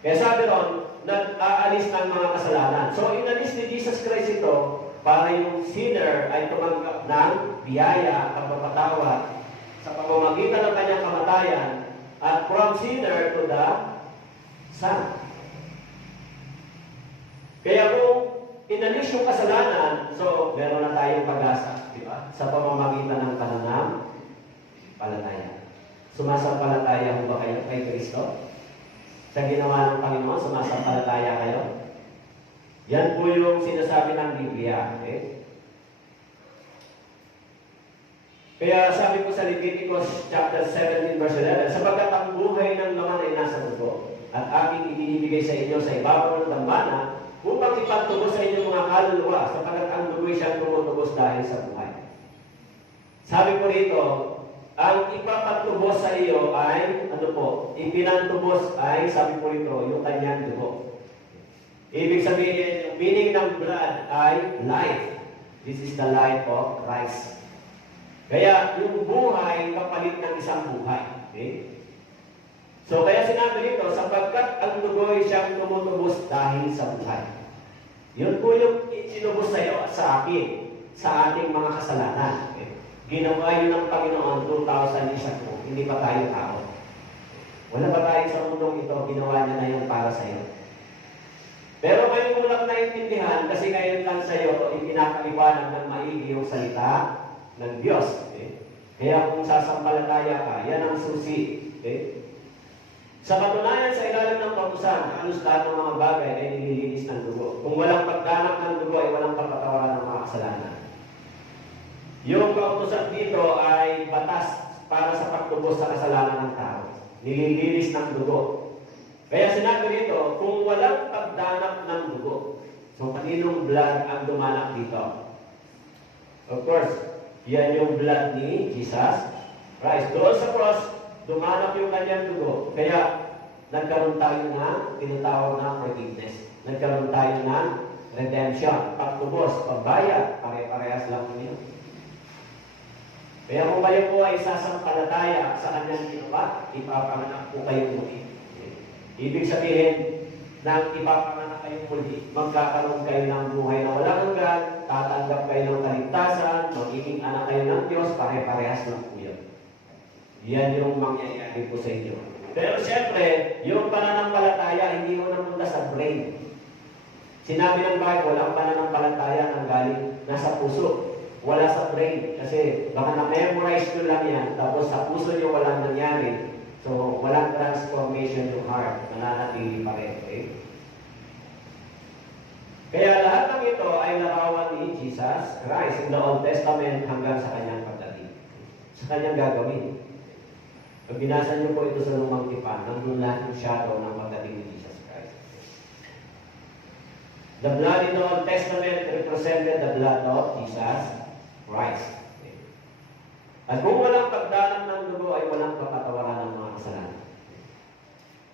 Kaya sabi ron, nag-aalis ng mga kasalanan. So, inalis ni Jesus Christ ito para yung sinner ay tumanggap ng biyaya, pagpapatawad, sa pamamagitan ng kanyang kamatayan, at from sinner to the Son. Kaya kung inalis yung kasalanan, so meron na tayong pag-asa, di ba? Sa pamamagitan ng pananampalataya. Sumasampalataya mo ba kayo kay Kristo? Sa ginawa ng Panginoon, sumasampalataya kayo? Yan po yung sinasabi ng Biblia. Okay? Kaya sabi ko sa Leviticus chapter 17 verse 11, sapagkat ang buhay ng laman ay nasa dugo, at aking ibinibigay sa inyo sa ibabaw ng dambana, upang ipagtubos sa inyong mga kaluluwa, sapagkat ang dugo'y siyang tumutubos dahil sa buhay. Sabi ko rito, ang ipapatubos sa iyo ay, ipinantubos ay, sabi ko rito, yung kanyang dugo. Ibig sabihin, yung meaning ng blood ay life. This is the life of Christ. Kaya yung buhay kapalit ng isang buhay. Okay? So kaya sinabi dito, sapagkat ang dugo ay siyang tumutubos dahil sa buhay. Yun po yung itinubos sa iyo at sa akin, sa ating mga kasalanan. Okay? Ginawa yun ng Panginoon 2,000 years ago. Hindi pa tayo tao. Wala pa tayo sa mundong ito, ginawa niya na yun para sa iyo. Pero ngayon mo lang naiintindihan kasi ngayon lang sa iyo ito ipinapaliwanag ng maigi yung salita ng Diyos. Okay? Kaya kung sasampalataya ka, yan ang susi. Okay? Sa katunayan, sa ilalim ng kautusan, halos lahat ng mga bagay ay nililinis ng dugo. Kung walang pagganap ng dugo, ay walang pagkatawaran ng mga kasalanan. Yung kautusan dito ay batas para sa pagtubos sa kasalanan ng tao. Nililinis ng dugo. Kaya sinabi dito, kung walang pagdanap ng dugo, so kaninong blood ang dumanak dito? Of course, yan yung blood ni Jesus Christ. Doon sa cross, dumanap yung kanyang dugo. Kaya, nagkaroon tayo ng tinatawag na forgiveness. Nagkaroon tayo ng redemption, pagtubos, pagbayad, pare-parehas lang niyo. Kaya kung kayo po ay sasampalataya sa kanyang ginawa, ipapanganak po kayo muli. Ibig sabihin, nang ipapanganak kayo muli, magkakaroon kayo ng buhay na walang hanggan, tatanggap kayo ng kaligtasan, magiging anak kayo ng Diyos, pare-parehas lang po yan. Yan yung mangyayari po sa inyo. Pero siyempre, yung pananampalataya, hindi mo napunta sa brain. Sinabi ng Bible, ang pananampalataya ang galing nasa puso. Wala sa brain. Kasi baka na-memorize nyo lang yan, tapos sa puso nyo walang nangyari. So, walang transformation to heart. Nananatili pa rin. Okay? Kaya lahat ng ito ay larawan ni Jesus Christ in the Old Testament hanggang sa kanyang pagdating. Sa kanyang gagawin. Pag binasa niyo po ito sa lumang tipan, nandun lahat yung shadow ng pagdating ni Jesus Christ. The blood in the Old Testament represented the blood of Jesus Christ. At kung walang pagdanan ng dugo ay walang kapatawaran ng mga kasalanan.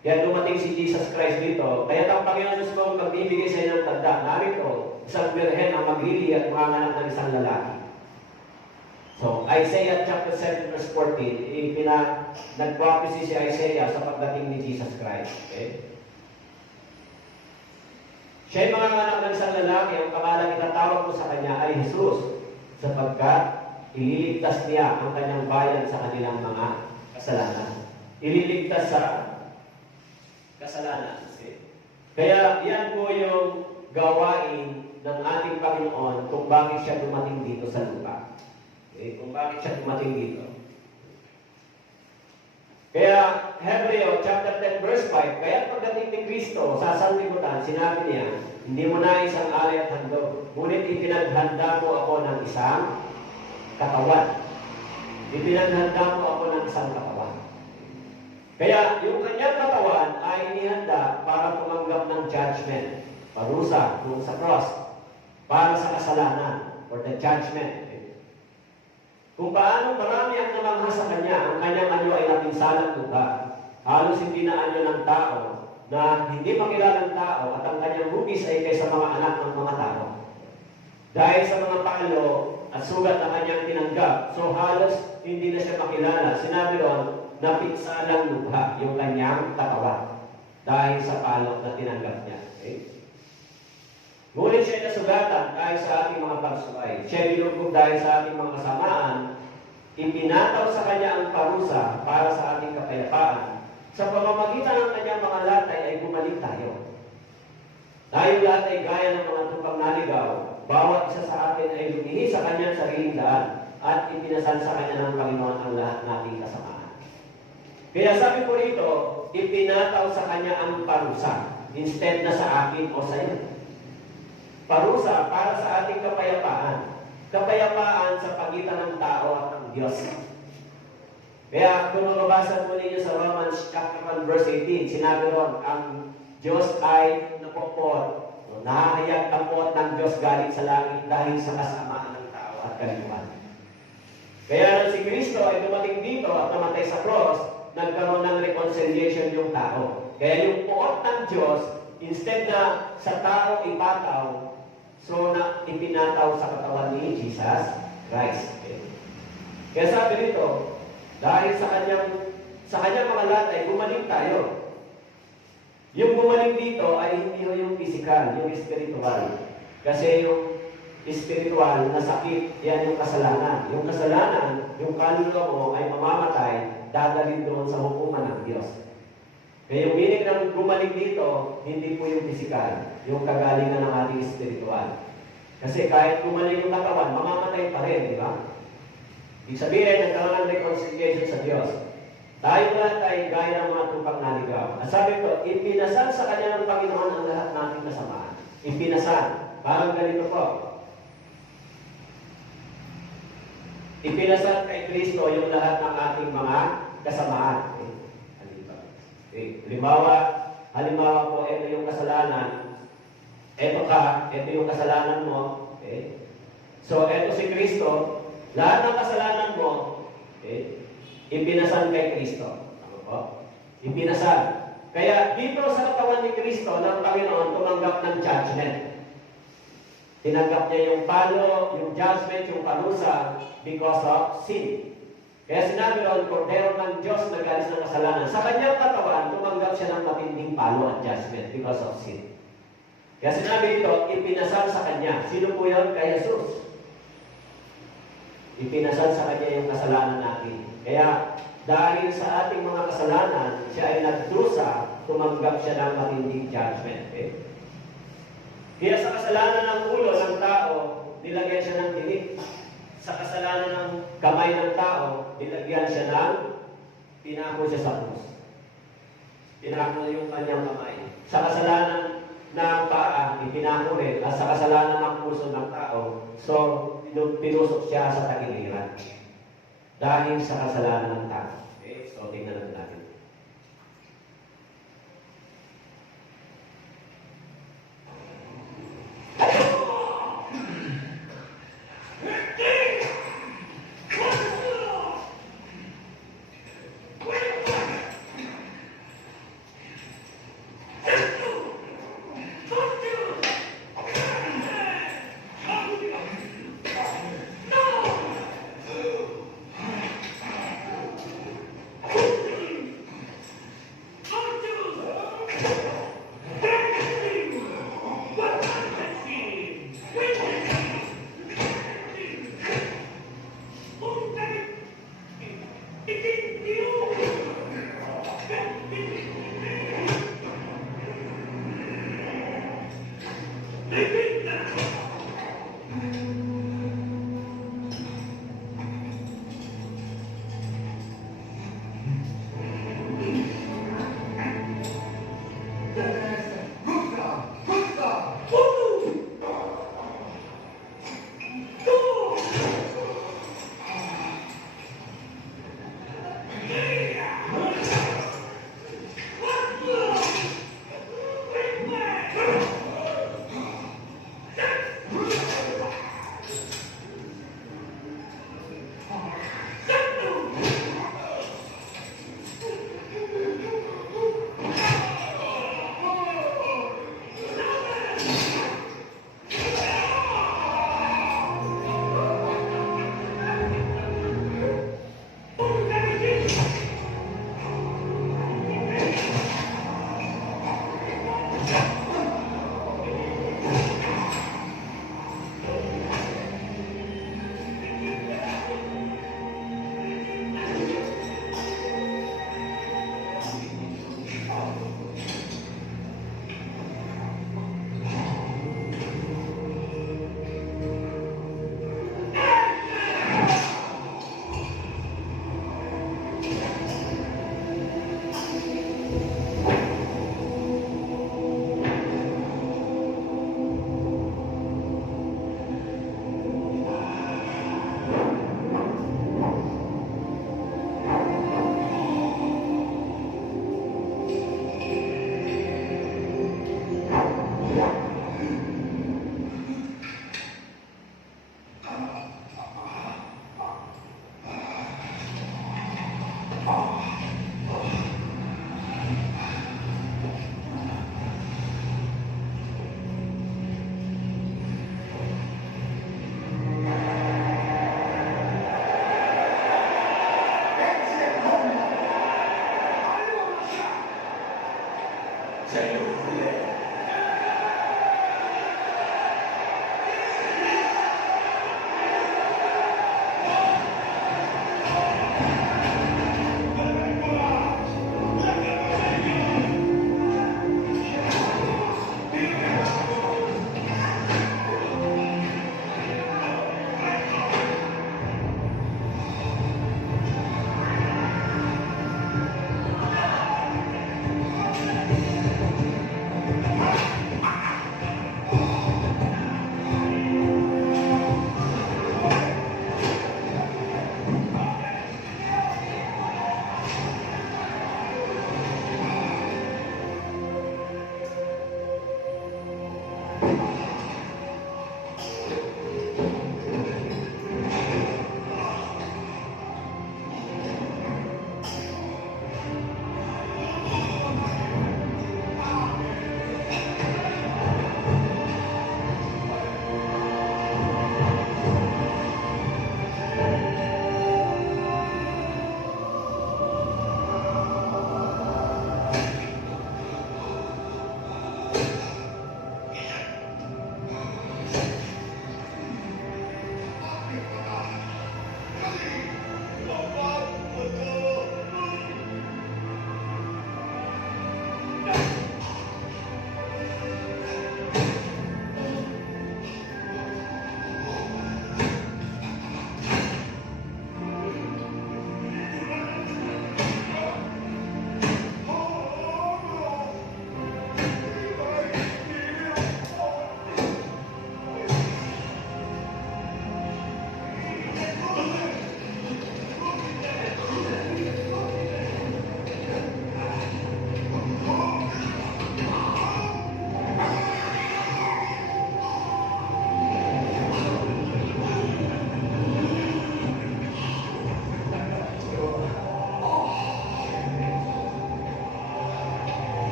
Kaya dumating si Jesus Christ dito, kaya ang Panginoon Diyos mo magbibigay sa inyo ng tanda. Narito, isang birhen ang maglili at manganak ng isang lalaki. So, Isaiah chapter 7 verse 14, nag-prophecy si Isaiah sa pagdating ni Jesus Christ. Okay? Siya'y manganak ng isang lalaki, ang pangalan itatawag mo sa kanya ay Jesus, sapagkat ililigtas niya ang kanyang bayan sa kanilang mga kasalanan. Ililigtas sa kasalanan. Kaya yan po yung gawain ng ating Panginoon kung bakit siya dumating dito sa lupa. Okay? Kung bakit siya dumating dito. Kaya Hebreo chapter 10 verse 5, kaya pagdating ni Kristo sa sanlibutan, sinabi niya, hindi mo na isang alay at handog, ngunit ipinaghanda mo ako ng isang katawan. Ipinaghanda mo ako ng isang katawan. Kaya yung kanyang katawan ay inihanda para tumanggap ng judgment, parusa kung sa cross, para sa kasalanan, for the judgment. Kung paano marami ang namangha sa kanya, ang kanyang anyo ay napinsalang lupa. Halos hindi na anyo ng tao na hindi makilalang tao at ang kanyang hugis ay kaysa mga anak ng mga tao. Dahil sa mga palo at sugat na kanyang tinanggap, so halos hindi na siya makilala. Sinabi doon, napinsalang lupa yung kanyang katawan dahil sa palo na tinanggap niya. Okay? Ngunit siya nasugatan dahil sa ating mga pagsuway. Siya binubog dahil sa ating mga kasamaan. Ipinataw sa kanya ang parusa para sa ating kapayapaan. Sa pamamagitan ng kanyang mga latay ay bumalik tayo. Tayo lahat ay gaya ng mga tupang naligaw. Bawat isa sa atin ay lumihi sa kanyang sariling daan at ipinasan sa kanya ng Panginoon ang lahat nating kasamaan. Kaya sabi ko rito, ipinataw sa kanya ang parusa instead na sa akin o sa iyo. Parusa para sa ating kapayapaan. Kapayapaan sa pagitan ng tao at ng Diyos. Kaya kung mababasa po ninyo sa Romans chapter 1 verse 18, sinabi ron, ang Diyos ay napopot, nahahayag tapot ng Diyos galing sa langit dahil sa kasamaan ng tao at kalikuan. Kaya nang si Kristo ay dumating dito at namatay sa cross, nagkaroon ng reconciliation yung tao. Kaya yung puot ng Diyos, instead na sa tao ipataw, so na ipinataw sa katawan ni Jesus Christ. Okay? Kaya sabi dito, dahil sa kanyang mga latay, gumaling tayo. Yung gumaling dito ay hindi yung physical, yung spiritual. Kasi yung spiritual na sakit, yan yung kasalanan. Yung kasalanan, yung kaluluwa mo ay mamamatay, dadalhin doon sa hukuman ng Diyos. Kaya yung meaning ng gumaling dito, hindi po yung physical, yung kagalingan ng ating spiritual. Kasi kahit gumaling yung katawan, mamamatay pa rin, di ba? Ibig sabihin, nagkaroon ng reconciliation sa Diyos. Tayo lahat ay gaya ng mga tupang naligaw. At sabi ko, ipinasan sa kanya ng Panginoon ang lahat nating kasamaan. Ipinasan. Parang ganito po. Ipinasan kay Kristo yung lahat ng ating mga kasamaan. Halimbawa po, ito yung kasalanan. Ito yung kasalanan mo. Okay? So, ito si Kristo. Lahat ng kasalanan mo, okay, ipinasan kay Kristo. Ano po? Ipinasan. Kaya dito sa katawan ni Kristo, ng Panginoon, tumanggap ng judgment. Tinanggap niya yung palo, yung judgment, yung parusa because of sin. Kaya sinabi ron, Kordero ng Diyos na galis ng kasalanan. Sa kanyang katawan, tumanggap siya ng matinding palo at judgment because of sin. Kaya sinabi ito, ipinasal sa kanya. Sino po yun? Kay Jesus. Ipinasal sa kanya yung kasalanan natin. Kaya dahil sa ating mga kasalanan, siya ay nagdusa, tumanggap siya ng matinding judgment. Okay? Kaya sa kasalanan ng ulo ng tao, nilagyan siya ng tinik. Sa kasalanan ng kamay ng tao, nilagyan siya ng pinako siya sa krus. Pinako yung kanyang kamay. Sa kasalanan ng paa, ipinako rin. At sa kasalanan ng puso ng tao, so pinusok siya sa tagiliran. Dahil sa kasalanan ng tao. Okay, so tingnan natin.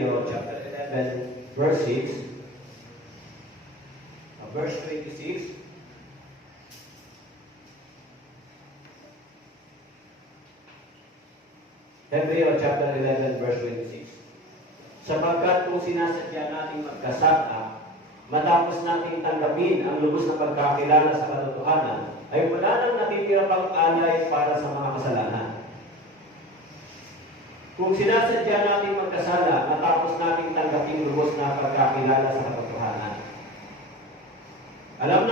Hebreo chapter 11, verse 6. Verse 26. Hebreo chapter 11, verse 26. Sapagkat kung sinasadya natin magkasala, matapos natin tanggapin ang lubos na pagkakilala sa katotohanan, ay wala nang natitira pang alay para sa mga kasalanan. Kung sinasadya natin magkasala, matapos natin tanggapin lubos na pagkakilala sa katotohanan. Alam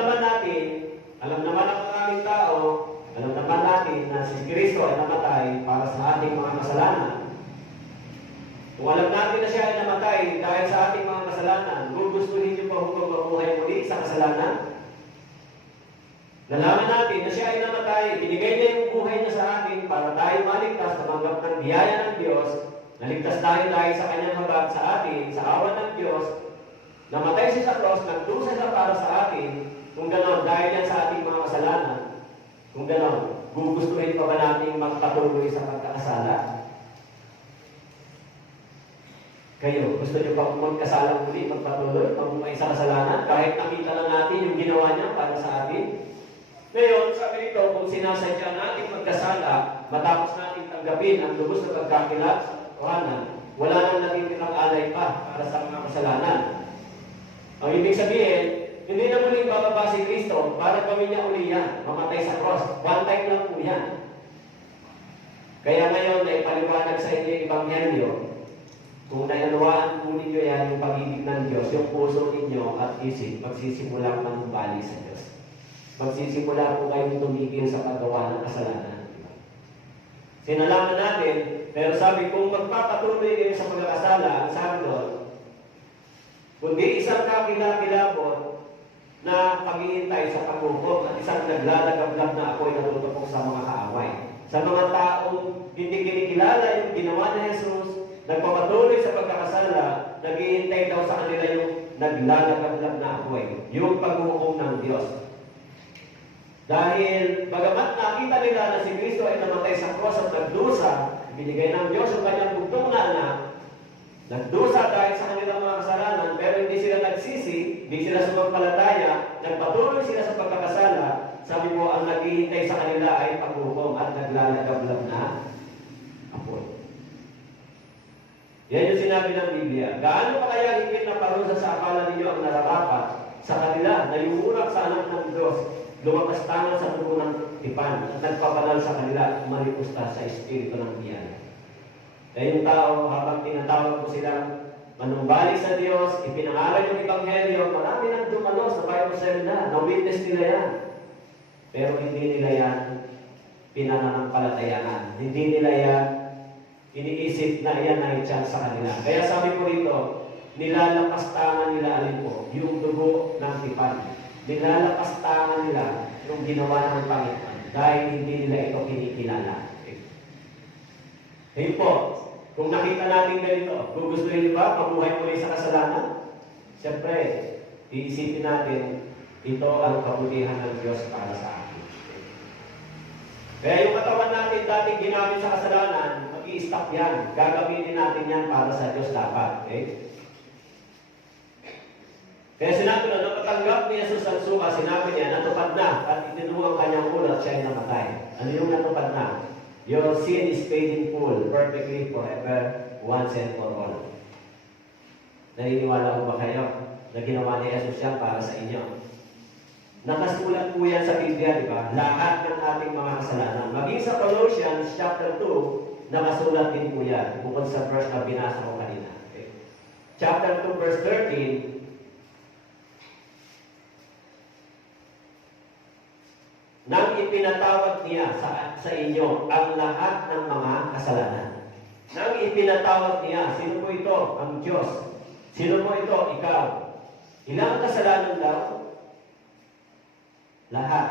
naman ang maraming tao, alam naman natin na si Kristo ay namatay para sa ating mga kasalanan. Kung alam natin na siya ay namatay dahil sa ating mga kasalanan, gugustuhin niyo pa hanggang mabuhay muli sa kasalanan? Nalaman natin na siya ay namatay, binigay niya yung buhay niya sa atin para tayo maligtas, tumanggap ng biyaya ng Diyos, naligtas tayo dahil sa kanyang habag sa atin, sa awan ng Diyos, namatay siya sa cross, nagdusa siya para sa atin, kung gano'n, dahil yan sa ating mga kasalanan, kung gano'n, gugustuhin pa ba natin magpatuloy sa pagkakasala? Kayo, gusto niyo pa magkasala muli, magpatuloy, magbumay sa kasalanan, kahit nakita lang natin yung ginawa niya para sa atin? Ngayon, sabi nito, kung sinasadya natin magkasala, matapos natin tanggapin ang lubos na pagkakilala sa katotohanan, wala nang natitirang alay pa para sa mga kasalanan. Ang ibig sabihin, hindi na muling bababa si Kristo para gawin niya uli yan, mamatay sa cross. One time lang po yan. Kaya ngayon, naipaliwanag sa inyo yung Ebanghelyo, kung nainawaan po ninyo yan yung pag-ibig ng Diyos, yung puso ninyo at isip, magsisimula manumbalik sa Diyos. Magsisimula po kayong tumigil sa paggawa ng kasalanan. Sinalaman natin, pero sabi, kung magpapatuloy kayo sa pagkakasala, ang sabi doon, kundi isang kakilakilabot na paghihintay sa paghukom at isang naglalagablab na ako'y natutupok sa mga kaaway. Sa mga taong hindi kinikilala yung ginawa ni Jesus, nagpapatuloy sa pagkakasala, naghihintay daw sa kanila yung naglalagablab na ako'y, yung paghukom ng Diyos. Dahil bagamat nakita nila na si Kristo ay namatay sa cross at nagdusa, binigay ng Diyos ang kanyang bugtong na anak, nagdusa dahil sa kanilang mga kasalanan, pero hindi sila nagsisi, hindi sila sumampalataya, nagpatuloy sila sa pagkakasala, sabi mo, ang naghihintay sa kanila ay paghukom at naglalagablab na apoy. Yan yung sinabi ng Biblia. Gaano pa kaya higit na parusa sa akala ninyo ang nararapat sa kanila na yumurak sa anak ng Diyos, lumakas tangan sa dugo ng tipan, at nagpapanal sa kanila at maripusta sa espiritu ng biyaya. Kaya yung tao, habang tinatawag ko silang manumbalik sa Diyos, ipinangaral yung Ebanghelyo, marami nang dumalo sa Bible na, na-witness nila yan. Pero hindi nila yan pinananampalatayaan. Hindi nila yan iniisip na yan ay chance sa kanila. Kaya sabi ko rito, nilalapastangan nila alin po, yung dugo ng tipan. Nilalapastangan nila yung ginawa ng Panginoon dahil hindi nila ito kinikilala. Ngayon po, kung nakita natin ganito, kung gusto niyo ba mabuhay muli sa kasalanan? Siyempre, iisipin natin, ito ang kabutihan ng Diyos para sa atin. Kaya yung katawan natin dating ginamit sa kasalanan, mag-i-stop yan. Gagamitin natin yan para sa Diyos dapat. Okay? Kaya sinabi na, napatanggap ni Jesus ang suka, sinabi niya, natupad na, at itinuha ang kanyang ulat, siya ay namatay. Ano yung natupad na? Your sin is paid in full, perfectly, forever, once and for all. Naniniwala ko ba kayo na ginawa ni Jesus yan para sa inyo? Nakasulat po yan sa Biblia, di ba? Lahat ng ating mga kasalanan. Maging sa Colossians chapter 2, nakasulat din po yan, bukod sa verse na binasa ko kanina. Okay. Chapter 2, verse 13, nang ipinatawad niya sa inyo ang lahat ng mga kasalanan. Nang ipinatawad niya, sino po ito? Ang Diyos. Sino po ito? Ikaw. Ilang kasalanan daw? Lahat.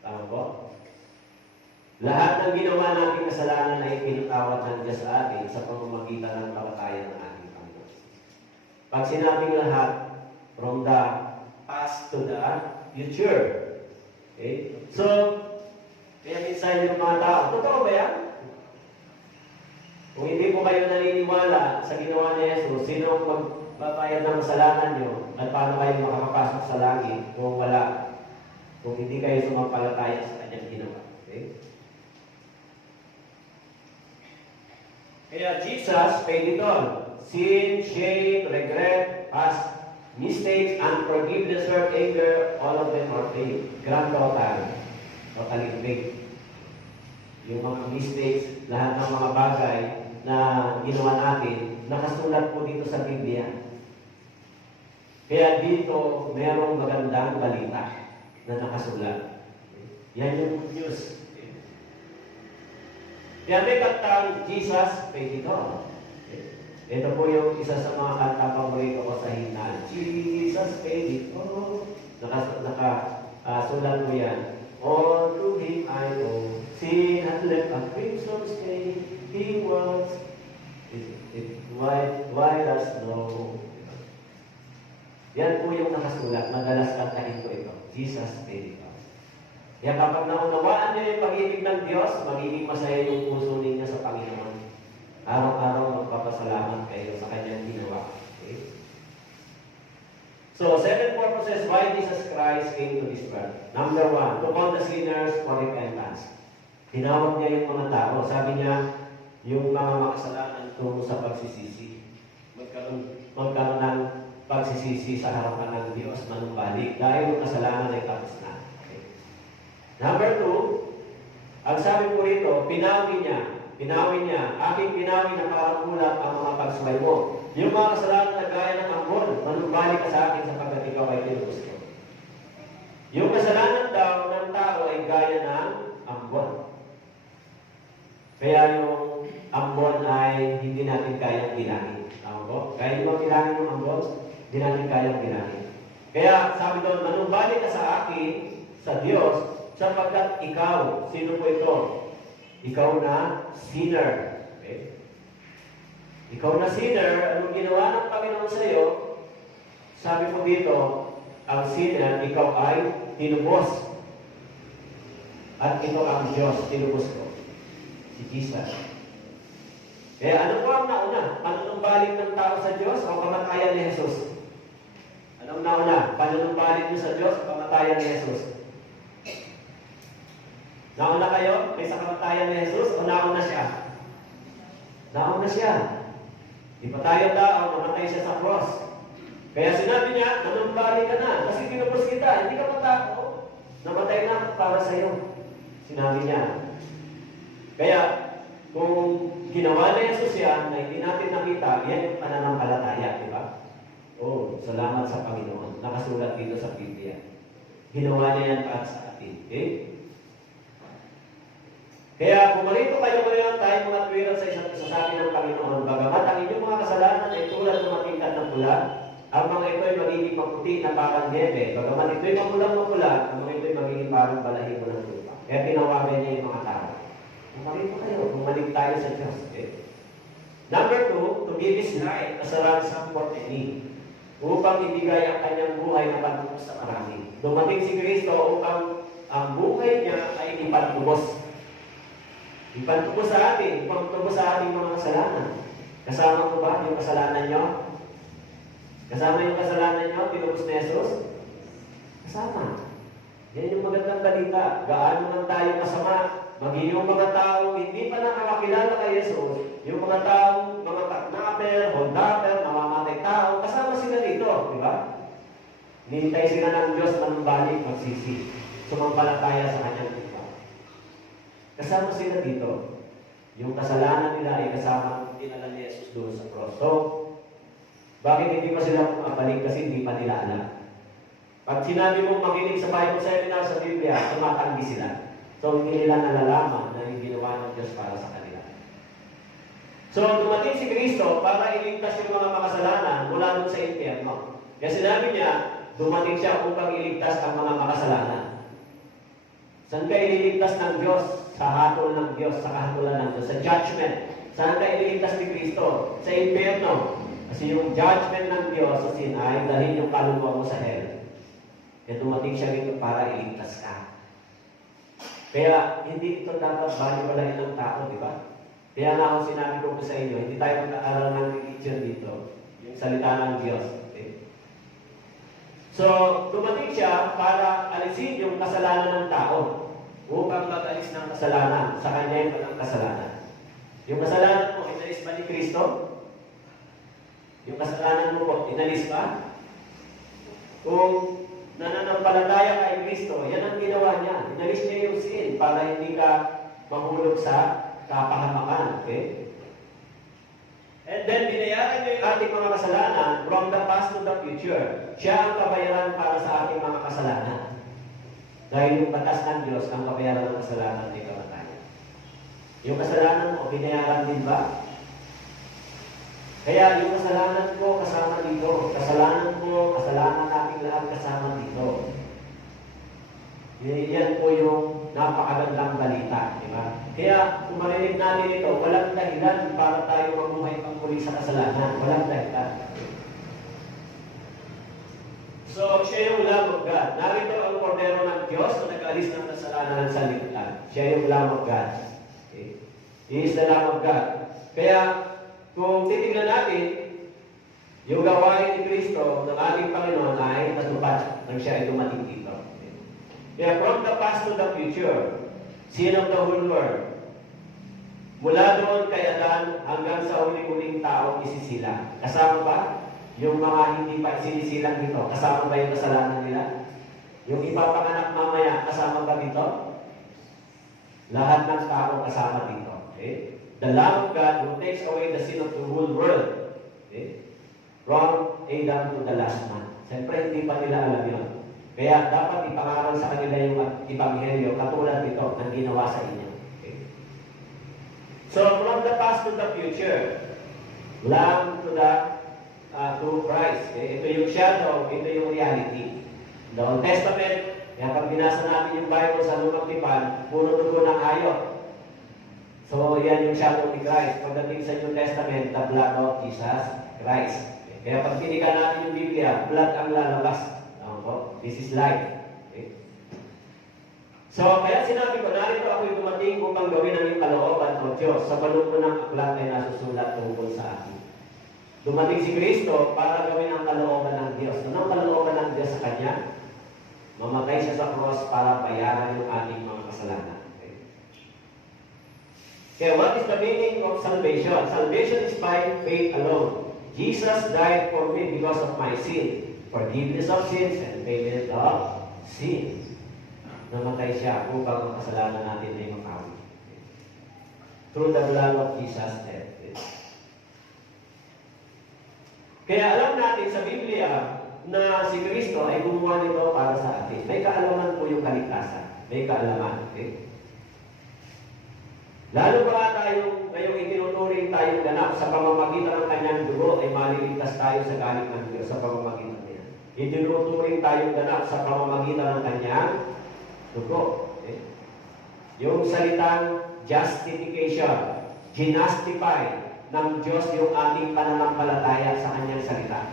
Tama po? Lahat ng ginawa natin kasalanan ay ipinatawad ng Diyos sa atin sa pamamagitan ng pagkakaya ng ating Panginoon. Pag sinabing lahat, from the past to the future. Okay? So, kaya minsan yung mga tao, totoo ba yan? Kung hindi po kayo naniniwala sa ginawa ni Jesus, sino ang magbabayad ng kasalanan nyo at paano kayo makakapasok sa langit kung wala, kung hindi kayo sumampalataya sa kanyang ginawa. Okay? Kaya Jesus paid it all. Sin, shame, regret, past mistakes, unforgiveness, hurt, anger, all of them are paid. Grand total. Totally paid. Yung mga mistakes, lahat ng mga bagay na ginawa natin, nakasulat po dito sa Biblia. Kaya dito, mayroong magandang balita na nakasulat. Yan yung good news. Kaya may kantang Jesus paid it all. Ito po yung isa sa mga kanta paborito ko sa himnan. Jesus paid it all. Sulat mo yan. All to Him I owe. Sin had left a crimson stain. He was white as snow. Yan po yung nakasulat. Madalas kantahin ko ito. Jesus paid it all. Kaya kapag naunawaan niyo yung pag-ibig ng Diyos, magiging masaya yung puso ninyo sa Panginoon. Araw-araw magpapasalamat kayo sa kanyang ginawa. Okay? So, 7 purposes why Jesus Christ came to this world. Number 1, to call the sinners for repentance. Tinawag niya yung mga tao. Sabi niya, yung mga makasalanan tungo sa pagsisisi. Magkaroon ng pagsisisi sa harapan ng Diyos, manumbalik. Dahil yung kasalanan ay tapos na. Number 2, ang sabi po rito, pinawi niya, aking pinawi na parang kulang ang mga pagsuway mo. Yung mga kasalanan na gaya ng ambon, manumbalik ka sa akin sapagkat ikaw ay tinubos ko. Yung kasalanan daw ng tao ay gaya ng ambon. Kaya yung ambon ay hindi natin kayang bilangin. Tama po? Kaya hindi mo bilangin yung ambon, hindi natin kayang bilangin. Kaya sabi doon, manumbalik ka sa akin, sa Diyos, sapagkat ikaw, sino po ito? Ikaw na sinner. Okay? Ikaw na sinner, anong ginawa ng Panginoon sa iyo? Sabi po dito, ang sinner, ikaw ay tinubos. At ito ang Diyos, tinubos ko. Si Jesus. Kaya ano po ang nauna? Panunumbalik ng tao sa Diyos o kamatayan ni Jesus? Anong nauna? Panunumbalik niyo sa Diyos o kamatayan ni Jesus? Nauna kayo kaysa kamatayan ni Jesus o nauna siya? Nauna siya. Di pa tayo tao, namatay siya sa cross. Kaya sinabi niya, manumbalik ka na. Kasi tinubos kita, hindi ka matao. Namatay na para sa iyo. Sinabi niya. Kaya, kung ginawa ni Jesus yan, na hindi natin nakita, yan yung pananampalataya, di ba? Oh, salamat sa Panginoon. Nakasulat dito sa Biblia. Ginawa niya yan para sa atin. Okay? Kaya kung marito kayo ngayon, tayo mga tuwiran sa isa't isa sa atin ng Panginoon, bagamat ang inyong mga kasalanan ay tulad ng matingkad ng pula, ang mga ito ay magiging maputi na parang nebe. Bagamat ito ay mapulang-mapula, ang mga ito ay magiging parang balahibo ng lupa. Kaya tinawagan niya yung mga tao. Kung marito kayo, bumalik tayo sa Diyos. Okay? Number 2, to give His life as a ransom for many, upang ibigay ang kanyang buhay na pantubos sa marami. Dumating si Kristo upang ang buhay niya ay ipantubos. Ipantubos sa atin, ipantubos sa ating mga kasalanan. Kasama ko ba yung kasalanan nyo? Kasama yung kasalanan nyo, tinubos ni Jesus? Kasama. Yan yung magandang balita. Gaano man tayo masama, maging yung mga tao hindi pa nakakakilala kay Jesus, yung mga tao, mga taknaper, holdaper, mamamatay tao, kasama sila dito, di ba? Nintay sila ng Diyos manumbalik, magsisi, sumampalataya sa kanyang lupa. Kasama sila dito. Yung kasalanan nila ay kasama dinala ni Jesus doon sa cross. So, bakit hindi pa sila pumabalik? Kasi hindi pa nila alam. Pag sinabi mong makinig sa Bible seminar sa Biblia, tumatanggi sila. So, hindi nila nalalaman na yung ginawa ng Diyos para sa kanila. So, dumating si Kristo para iligtas yung mga makasalanan mula doon sa impyerno. Kaya sinabi niya, dumating siya upang iligtas ang mga makasalanan. Saan ka ililigtas ng Diyos? Sa hatol ng Diyos, sa kahatulan ng Diyos, sa judgment. Saan ka ililigtas ni Kristo? Sa impyerno. Kasi yung judgment ng Diyos sa sin ay dahil yung kaluluwa mo sa hell. Kaya dumating siya dito para iligtas ka. Kaya hindi ito dapat baliwalain ng tao, di ba? Kaya nga ako sinabi ko po sa inyo, hindi tayo mag-aaral ng religion dito. Yung salita ng Diyos. Okay? So, dumating siya para alisin yung kasalanan ng tao. Upang mag-alis ng kasalanan sa kanya yung walang kasalanan. Yung kasalanan mo, inalis ba ni Kristo? Yung kasalanan mo po, inalis ba? Kung nananampalataya kay Kristo, yan ang ginawa niya. Inalis niya yung sin para hindi ka mahulog sa kapahamakan. Okay? And then, binayaran niya yung ating mga kasalanan from the past to the future. Siya ang kabayaran para sa ating mga kasalanan. Dahil yung batas ng Diyos ang kabayaran ng kasalanan ay kamatayan. Yung kasalanan mo, binayaran din ba? Kaya yung kasalanan ko kasama dito. Kasalanan ko, kasalanan natin lahat kasama dito. Yan po yung napakagandang balita. Di ba? Kaya kung marinig natin ito, walang dahilan para tayo mabuhay pang muli sa kasalanan. Walang dahilan. So, siya yung Lamb of God. Narito ang kordero ng Diyos na nag-alis ng kasalanan sa lipunan. Siya yung Lamb of God. Okay? He is the Lamb of God. Kaya, kung titignan natin, yung gawain ni Kristo ng ating Panginoon ay natupad nang siya ay dumating dito. Okay? Kaya, from the past to the future, sin of the whole world, mula doon kay Adan hanggang sa huling-huling tao isisila. Kasama ba? Yung mga hindi pa sinisilang dito, kasama ba yung kasalanan nila? Yung ipapanganak mamaya, kasama ba dito? Lahat ng tao kasama dito. Okay? The Lamb of God who takes away the sin of the whole world. Okay? From Adam to the last man. Siyempre, hindi pa nila alam yun. Kaya dapat ipangaral sa kanila yung Ebanghelyo katulad nito ng ginawa sa inyo. Okay? So, from the past to the future, Lamb to the to Christ. Okay? Ito yung shadow, ito yung reality. The Old Testament, kaya pag binasa natin yung Bible sa Lumang Tipan, puro dugo ng hayop. So, yan yung shadow ni Christ. Pagdating sa New Testament, the blood of Jesus Christ. Okay? Kaya pag tinigan natin yung Biblia, blood ang lalabas. This is life. Okay? So, kaya sinabi ko, narito ako'y dumating upang gawin ang iyong kalooban o Diyos sa balong mo ng aklat ay nasusulat tungkol sa akin. Dumating si Kristo para gawin ang kalooban ng Diyos. Anong kalooban ng Diyos sa Kanya? Mamatay siya sa cross para bayaran yung ating mga kasalanan. Okay? Okay, what is the meaning of salvation? Salvation is by faith alone. Jesus died for me because of my sin. Forgiveness of sins and payment of sins. Namatay siya upang ang kasalanan natin ay makawi. Okay? Through the blood of Jesus' death. Kaya alam natin sa Biblia na si Kristo ay gumawa nito para sa atin. May kaalaman po yung kaligtasan. May kaalaman. Okay? Lalo pa tayo, ngayong itinuturing tayong ganap sa pamamagitan ng kanyang dugo ay maliligtas tayo sa galit ng Diyos sa pamamagitan niya. Itinuturing tayong ganap sa pamamagitan ng kanyang dugo. Okay? Yung salitang justification, ginastify ng Diyos yung ating pananampalataya sa Kanyang salita.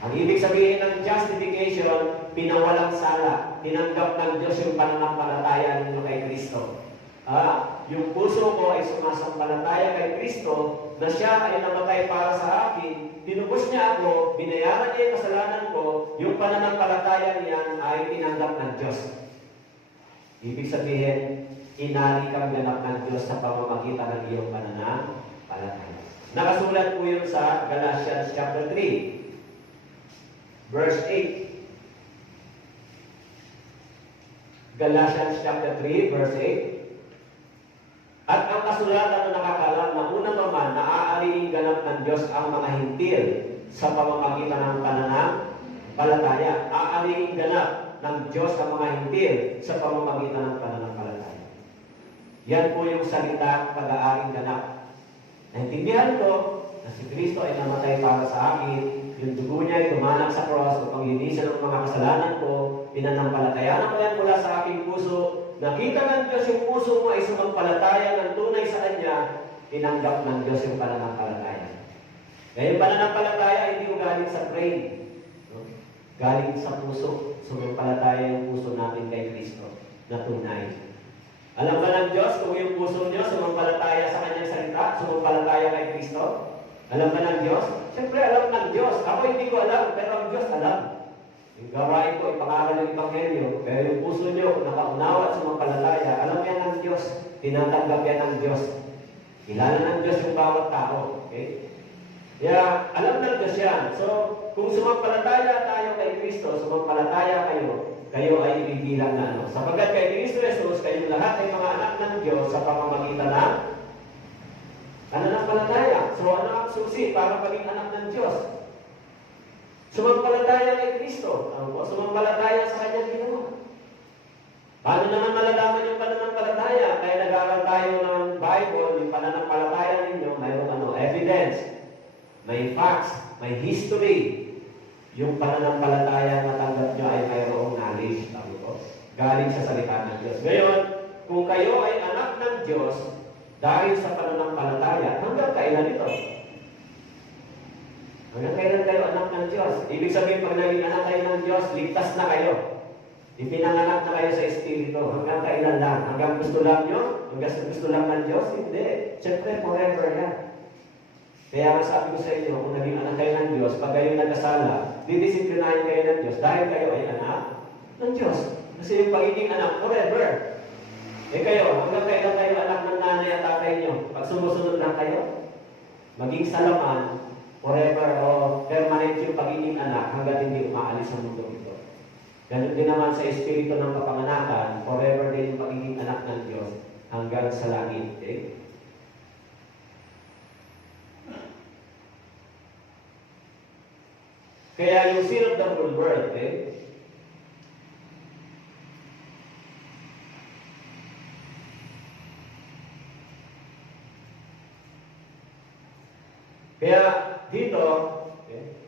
Ang ibig sabihin ng justification, pinawalang sala, tinanggap ng Diyos yung pananampalataya ninyo kay Kristo. Yung puso ko ay sumasampalataya kay Kristo na siya ay namatay para sa akin, tinubos niya ako, binayaran niya yung kasalanan ko, yung pananampalataya niyan ay tinanggap ng Diyos. Ibig sabihin, inari kang ganap ng Diyos sa pamamagitan ng iyong pananampalataya. Nakasulat po yun sa Galatians chapter 3, verse 8. Galatians chapter 3, verse 8. At ang kasulatan na nakakalam na unang naman na aaliing ganap ng Diyos ang mga hintil sa pamamagitan ng pananampalataya. Aaliing ganap ng Diyos ang mga hintil sa pamamagitan ng pananampalataya. Yan po yung salita pag-aaring ganap. Naintindihan ko na si Kristo ay namatay para sa akin, yung dugo niya ay tumanak sa cross upang linisan ang mga kasalanan ko, pinanampalatayanan ko yan mula sa aking puso, nakita ng Diyos yung puso mo ay sumampalataya ng tunay sa Kanya, tinanggap ng Diyos yung pananampalataya. Kaya yung pananampalataya hindi mo galing sa brain, no? Galing sa puso, sumampalataya yung puso natin kay Kristo na tunay. Alam ba ng Diyos kung yung puso nyo sumampalataya sa Kanyang salita, sumampalataya kay Kristo? Alam ba ng Diyos? Siyempre alam ng Diyos. Ako hindi ko alam, pero ang Diyos alam. Yung gawain ko, ipangaral ng Ebanghelyo, pero yung puso nyo, kung nakaunawa at sumampalataya, alam yan ng Diyos. Tinatanggap yan ng Diyos. Kilala ng Diyos yung bawat tao. Okay? Kaya, alam ng Diyos yan. So, kung sumampalataya tayo kay Kristo, sumampalataya kayo ay ibibilang na ano. Sapagkat kay Kristo Jesus, kayong lahat ay mga anak ng Diyos sa pamamagitan ng pananampalataya. So, ano ang susi para maging anak ng Diyos? Sumampalataya kay Kristo. Sumampalataya sa Kanyang ginawa. Paano naman malalaman yung pananampalataya? Kaya nag-aaral tayo ng Bible, yung pananampalataya ninyo, mayroong evidence, may facts, may history. Yung pananampalataya na tanggap nyo ay mayroong knowledge. Galing sa salita ng Diyos. Ngayon, kung kayo ay anak ng Diyos, dahil sa pananampalataya, hanggang kailan ito? Hanggang kailan kayo anak ng Diyos? Ibig sabihin, pag naging anak kayo ng Diyos, ligtas na kayo. Ipinanganak na kayo sa Espiritu. Hanggang kailan lang? Hanggang gusto lang nyo? Hanggang gusto lang ng Diyos? Hindi. Siyempre, forever yan. Kaya nga sabi ko sa inyo, kung naging anak kayo ng Diyos, pag kayo nagkasala, didisiplinahin kayo ng Diyos dahil kayo ay anak ng Diyos. Kasi yung pagiging anak, forever. Eh kayo, hanggang kailan kayo anak ng nanay at tatay nyo? Pag sumusunod lang kayo, maging salaman, forever o permanent yung pagiging anak hanggang hindi umaalis sa mundo ito. Ganun din naman sa espiritu ng kapanganakan, forever din yung pagiging anak ng Diyos hanggang sa langit. Okay? Kaya yung seal of the whole world, okay? Kaya dito, okay,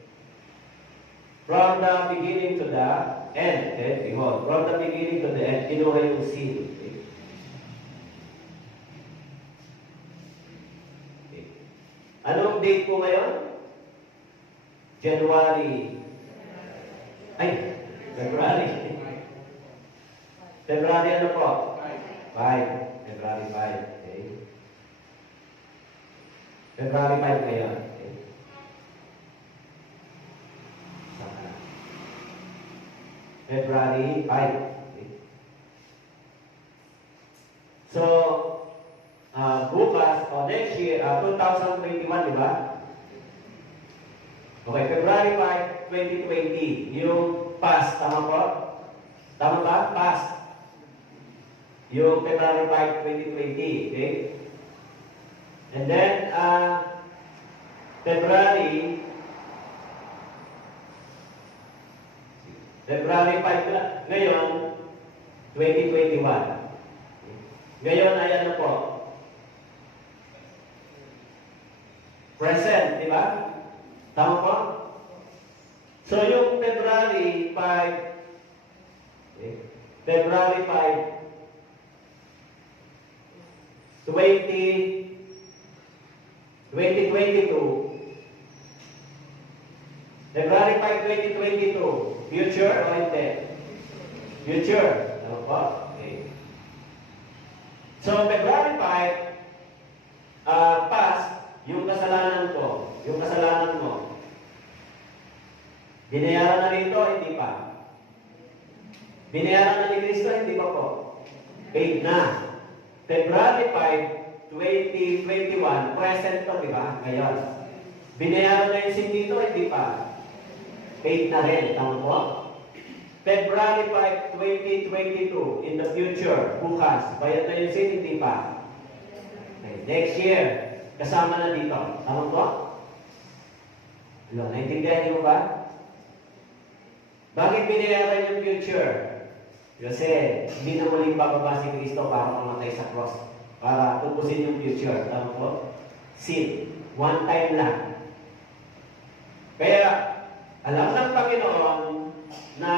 from the beginning to the end, okay, behold, from the beginning to the end, kinuha yung seal. Okay? Okay. Anong date po ngayon? January. February. February ano po? 5. February 5. Okay. February 5 ngayon. Okay. February 5. Okay. So, bukas, o next year, 2021, di ba? Okay, February 5, 2020, yung past, tama po? Tama ba? Past. Yung February 5, 2020, okay? And then, February 5, ngayon, 2021. Ngayon ay ano po? Present, di ba? Tama po? So, yung February 5, okay, February 5, 2022, February 5, 2022, future o hindi? Future. Tama po? Okay. So, February 5, past, yung kasalanan ko, yung kasalanan mo, binayaran na rito, hindi pa. Binayaran na ni Kristo, hindi pa po. Paid na. February 5, 2021, present to, di ba? Ngayon. Binayaran na yung sin dito, hindi pa. Paid na rin, tama po? February 5, 2022, in the future, bukas, bayad na yung sin, hindi pa. Okay. Next year, kasama na dito. Tama po? Naintindihan niyo ba? Bakit binayaran yung future? Kasi hindi na muling bababa si Kristo para mamatay sa cross. Para tubusin yung future. Tama po? Sin. One time lang. Kaya, alam ng Panginoon na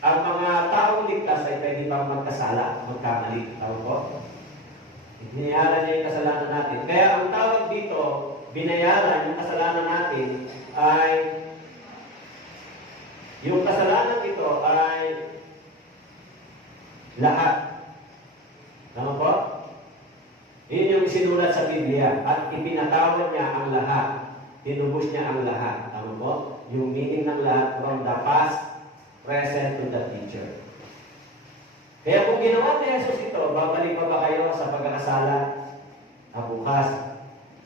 ang mga taong ligtas ay pwede pang magkasala, magkamali. Tama po? Binayaran niya yung kasalanan natin. Kaya ang tawag dito, binayaran yung kasalanan natin ay yung kasalanan ito ay lahat. Tama po? Yun yung sinulat sa Biblia. At ipinatawad niya ang lahat. Tinubos niya ang lahat. Tama po? Yung meaning ng lahat from the past, present to the future. Kaya kung ginawa ni Jesus ito, babalik pa ba kayo sa pagkakasala? Bukas,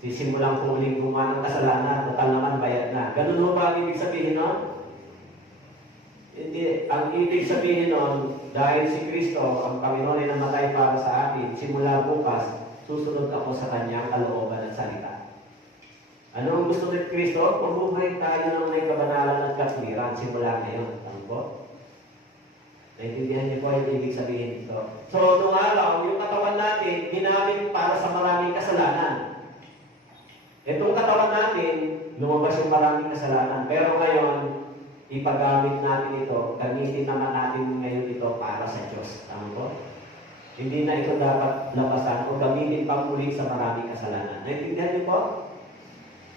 sisimulang huling gumawa ng kasalanan, total naman bayad na. Ganun ho ba ang ibig sabihin nun? Hindi. Ang ibig sabihin nun, dahil si Kristo, ang Panginoon ay namatay para sa atin, simula bukas, susunod ako sa kanyang kalooban at salita. Ano ang gusto ni Kristo? Pumuhay tayo ng may kabanalan at katwiran simula ngayon. Ano po? Naintindihan niyo po yung ibig sabihin ito. So, noong araw, yung katawan natin, ginamit para sa maraming kasalanan. Itong katawan natin, lumabas yung maraming kasalanan. Pero ngayon, ipagamit natin ito, gamitin naman natin ngayon ito para sa Diyos. Tama po? Hindi na ito dapat labasan o gamitin pang muli sa maraming kasalanan. Naintindihan niyo po?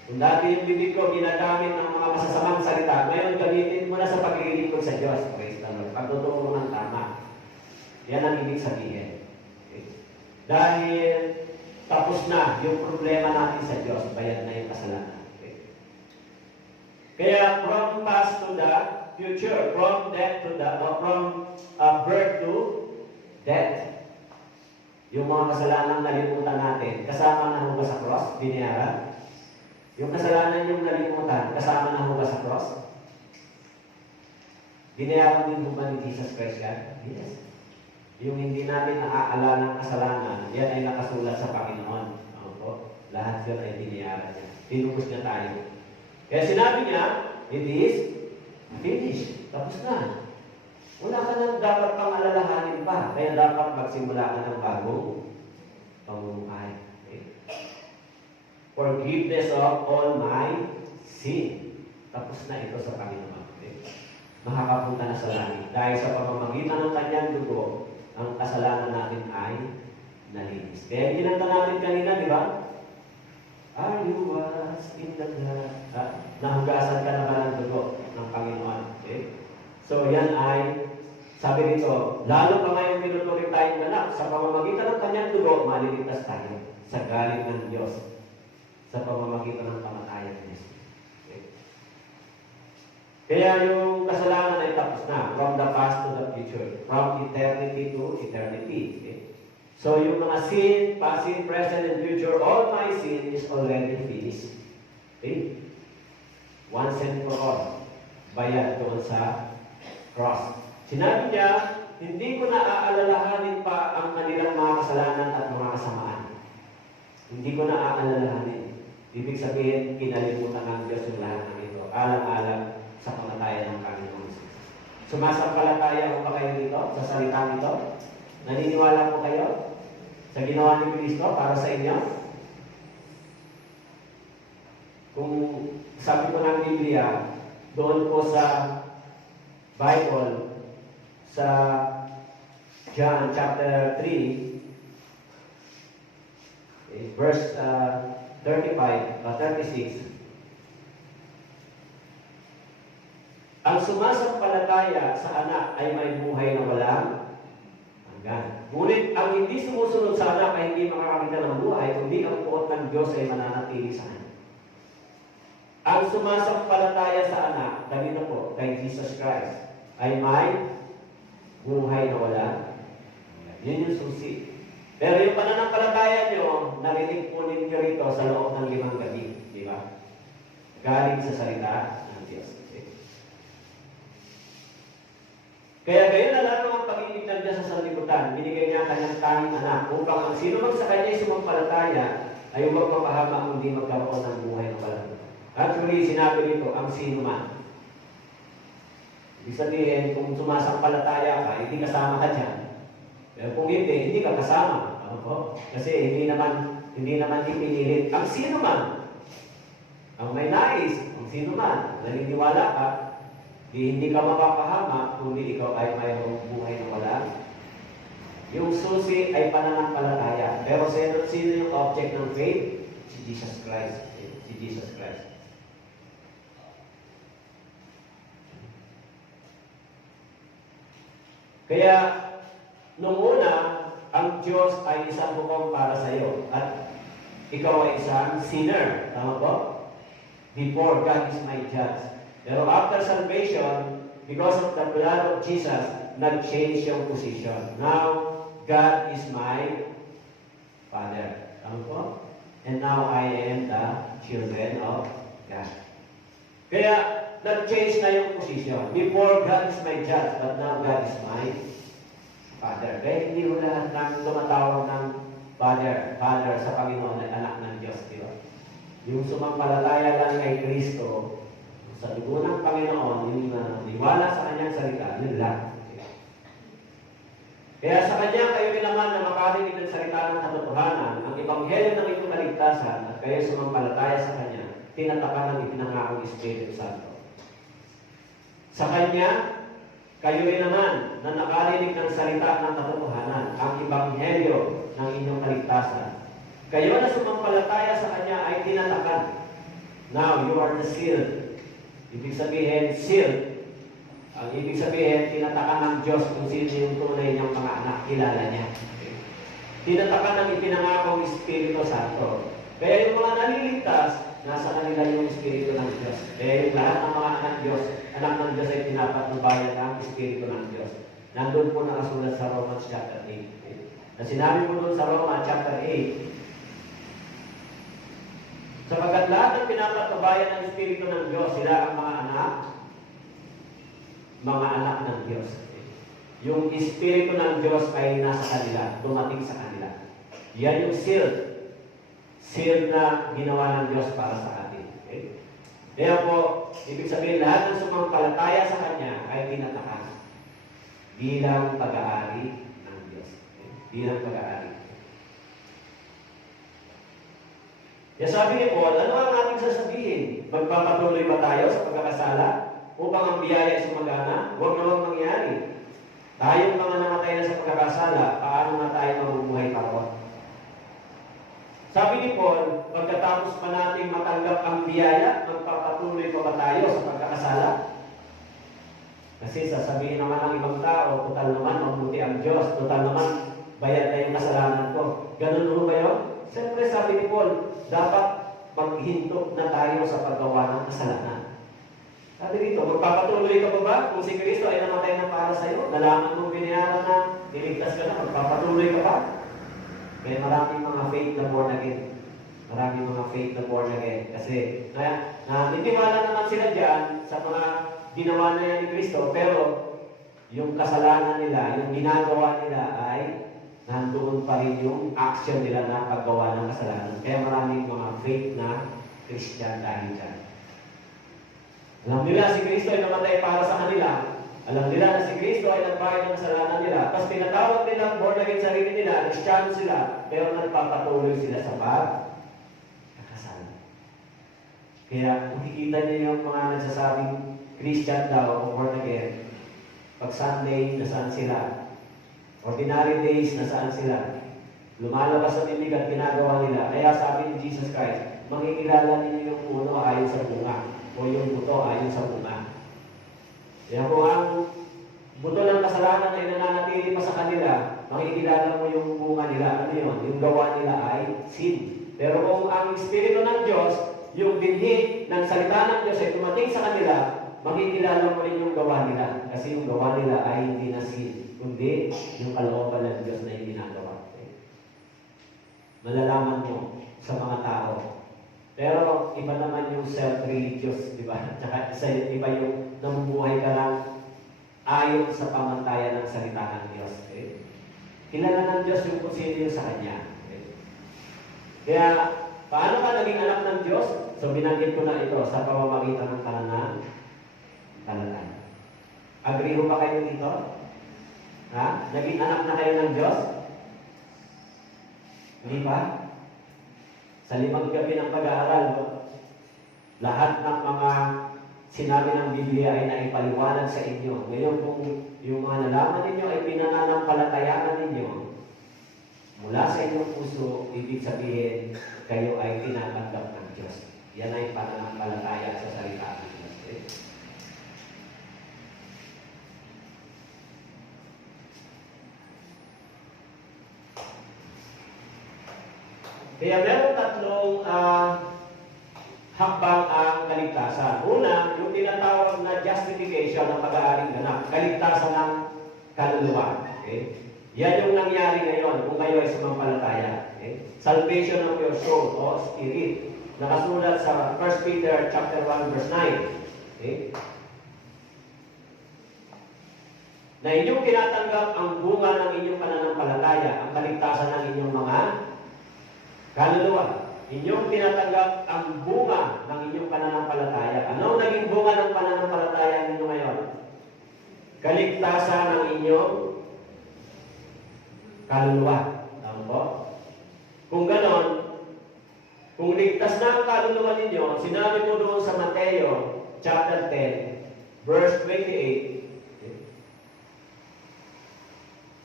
Kung dati yung bibig ko ginagamit ng mga masasamang salita, ngayon gamitin mo na sa paglilingkod sa Diyos. Praise the Lord. Pagtuturo ng tama. Yan ang ibig sabihin. Okay. Dahil tapos na yung problema natin sa Diyos, bayad na yung kasalanan. Okay. Kaya from past to the future, from death to the, from birth to death. Yung mga kasalanan nalimutan natin, kasama na ho ba sa cross? Binayaran? Yung kasalanan yung nalimutan, kasama na ho ba sa cross? Binayaran din ho ba ni Jesus Christ yan? Yes. Yung hindi natin naaalala ng kasalanan, yan ay nakasulat sa Panginoon. Ano po? Lahat yun ay binayaran niya. Tinubos niya tayo. Kaya sinabi niya, it is finished. Tapos na. Wala ka nang dapat pang alalahanin pa. Kaya dapat magsimula ka ng bagong pamumuhay. Okay? Forgiveness of all my sin. Tapos na ito sa Panginoon. Okay? Makakapunta na sa langit. Dahil sa pamamagitan ng kanyang dugo, ang kasalanan natin ay nalinis. Kaya ginanta natin kanina, di ba? Are you washed in the blood? Nahugasan ka na ba ng dugo ng Panginoon? Okay? So yan ay, sabi nito, lalo pa ngayong tinuturing tayong ganap, sa pamamagitan ng kanyang dugo, maliligtas tayo sa galit ng Diyos, sa pamamagitan ng kamatayan ng Diyos. Okay? Kaya yung kasalanan ay tapos na, from the past to the future, from eternity to eternity. Okay? So yung mga sin, past sin, present, and future, all my sin is already finished. Okay? Once and for all, bayad doon sa cross. Sinabi niya, hindi ko na aalalahanin pa ang kanilang mga kasalanan at mga kasamaan. Hindi ko na aalalahanin. Ibig sabihin, kinalimutan ng Diyos yung lahat ng ito. Alang-alang sa kamatayan ng Panginoon. Sumasampalataya ko pa kayo dito sa salitang ito? Naniniwala po kayo sa ginawa ni Kristo para sa inyo? Kung sabi ko ng Biblia, doon po sa Bible, sa John chapter 3, verse 35, 36, ang sumasampalataya sa anak ay may buhay na walang hanggan. Ngunit ang hindi sumusunod sa anak ay hindi makakakita ng buhay, kundi ang puot ng Diyos ay mananatili sa kanya. Ang sumasampalataya sa anak, ganito po, kay Jesus Christ, ay may buhay na walang hanggan. Yun yung susi. Pero yung pananampalataya nyo, narinig po ninyo rito sa loob ng 5 gabi. Di ba? Galing sa salita ng Diyos. Kaya gayon na lalo ang pag-ibig ng Diyos sa sanlibutan, binigay niya ang kanyang tanging anak upang ang sino man sa kanya ay sumampalataya ay huwag mapahama kundi magkaroon ng buhay na walang hanggan. Actually, sinabi nito, ang sino man. Ibig sabihin, kung sumasampalataya ka, hindi kasama ka dyan. Pero kung hindi ka kasama. Ano po? Kasi hindi naman ipinilit. Ang sino man, ang may nais, ang sino man, naniniwala ka, hindi ka mapapahama, kundi ikaw ay mayroong buhay na wala. Yung susi ay pananampalataya. Pero sino yung object ng faith? Si Jesus Christ. Si Jesus Christ. Kaya, nung una, ang Diyos ay isang bukong para sa iyo at ikaw ay isang sinner. Tama po? Before God is my judge. Pero after salvation, because of the blood of Jesus, nag-change yung position. Now, God is my Father. Tama po? And now I am the children of God. Kaya, nag-change na yung position. Before, God is my judge, but now God is my Father. Kaya hindi mo lahat ng tumatawag ng Father sa Panginoon ay anak ng Diyos. Di ba? Yung sumampalataya lang kay Kristo, sa dugo ng Panginoon, yung niwala sa Kanyang salita, yun lang. Kaya sa Kanya, kayo din naman na makarinig ng salita ng katotohanan, ang Ebanghelyo ng inyong kaligtasan, at kayo sumampalataya sa Kanya, tinatakan ng ipinangakong Espiritu Santo. Sa Kanya, kayo rin naman na nakarinig ng salita ng katotohanan, ang Ebanghelyo ng inyong kaligtasan. Kayo na sumampalataya sa Kanya ay tinatakan. Now, you are the sealed. Ibig sabihin, sealed. Ang ibig sabihin, tinatakan ng Diyos kung sino yung tunay niyang mga anak, kilala niya. Tinatakan ng ipinangakong Espiritu Santo. Kaya yung mga naliligtas, nasa kanila yung Espiritu ng Diyos. Kaya yung lahat ng mga anak ng Diyos ay pinapatnubayan ng Espiritu ng Diyos. Nandun po nakasulat sa Romans chapter 8. Na sinabi po doon sa Romans chapter 8, sapagkat lahat ng pinapatnubayan ng Espiritu ng Diyos, sila ang mga anak ng Diyos. Yung Espiritu ng Diyos ay nasa kanila, dumating sa kanila. Yan yung sealed na ginawa ng Diyos para sa atin. Okay? Kaya po, ibig sabihin, lahat ng sumampalataya sa Kanya ay tinatakan bilang pag-aari ng Diyos. Okay? Bilang pag-aari. Kaya sabi ni Paul, ano ang ating sasabihin? Magpapatuloy ba tayo sa pagkakasala upang ang biyaya ay sumagana? Huwag na huwag mangyari. Tayong mga namatay na sa pagkakasala, paano na tayo mabubuhay pa ron? Sabi ni Paul, pagkatapos pa natin matanggap ang biyaya, magpapatuloy pa ba tayo sa pagkakasala? Kasi sasabihin naman ng ibang tao, total naman, mabuti ang Diyos, total naman, bayad na yung kasalanan ko. Ganun ba yun? Siyempre sabi ni Paul, dapat maghinto na tayo sa paggawa ng kasalanan. Sabi dito, magpapatuloy ka ba? Kung si Kristo ay namatay na para sa iyo, nalaman mong binayaran na, niligtas ka na, magpapatuloy ka ba? Kaya maraming mga faith na born again. Maraming mga faith na born again. Kasi, nitiwala naman sila dyan sa mga ginawa na yan ni Kristo, pero yung kasalanan nila, yung ginagawa nila ay nandoon pa rin yung action nila na paggawa ng kasalanan. Kaya maraming mga faith na Christian dahil dyan. Alam nila si Kristo ay namatay para sa kanila. Alam nila na si Kristo ay nagbayad ng kasalanan nila. Tapos pinatawag nila, born again sarili nila, Kristiyano sila, pero nagpapatuloy sila sa pagkakasala. Kaya makikita niyo yung mga nagsasabing Christian daw o born again, pag Sunday, nasaan sila? Ordinary days, nasaan sila? Lumalabas sa bibig at ginagawa nila. Kaya sabi ni Jesus Christ, makikilala ninyo yung puno ayon sa bunga o yung buto ayon sa bunga. Kaya kung ang buto ng kasalanan ay nananatili pa sa kanila, makikilala mo yung bunga nila. Ano yun? Yung gawa nila ay sin. Pero kung ang Espiritu ng Diyos, yung binhi ng salita ng Diyos ay tumating sa kanila, makikilala mo rin yung gawa nila. Kasi yung gawa nila ay hindi na sin, kundi yung kalooban ng Diyos na yung ginagawa. Malalaman mo sa mga tao. Pero iba naman yung self-religious, di ba? Tsaka iba yung namumuhay ka lang ayon sa pamantayan ng salita ng Diyos. Okay? Kilala ng Diyos yung kung sino yung sa Kanya. Okay? Kaya, paano ka naging anak ng Diyos? So, binanggit ko na ito sa pamamagitan ng talatan. Agree ho ba kayo dito? Ha? Naging anak na kayo ng Diyos? Hindi ba? Sa 5 gabi ng pag-aaral, lahat ng mga sinabi ng Biblia ay naipaliwanag sa inyo. Ngayon, kung yung mga nalaman ninyo ay pinananampalatayaan ninyo, mula sa inyong puso, ibig sabihin, kayo ay tinatanggap ng Diyos. Yan ay pananampalataya sa salita ng Diyos. Okay? Kaya meron tatlong hakbang ang kaligtasan. Una, yung tinatawag na justification ng pag-aaring ganap. Kaligtasan ng kaluluwa. Okay? Yan yung nangyari ngayon kung kayo ay sumampalataya. Okay? Salvation of your soul o spirit. Nakasulat sa 1 Peter chapter 1 verse 9. Okay? Na inyong tinatanggap ang bunga ng inyong pananampalataya, ang kaligtasan ng inyong mga kaluluwa. Inyong tinatanggap ang bunga ng inyong pananampalataya. Ano naging bunga ng pananampalataya ninyo ngayon? Kaligtasan ng inyong kaluluwa. Tama po? Kung ganon, kung ligtas na ang kaluluwa ninyo, sinabi mo doon sa Mateo chapter 10, verse 28.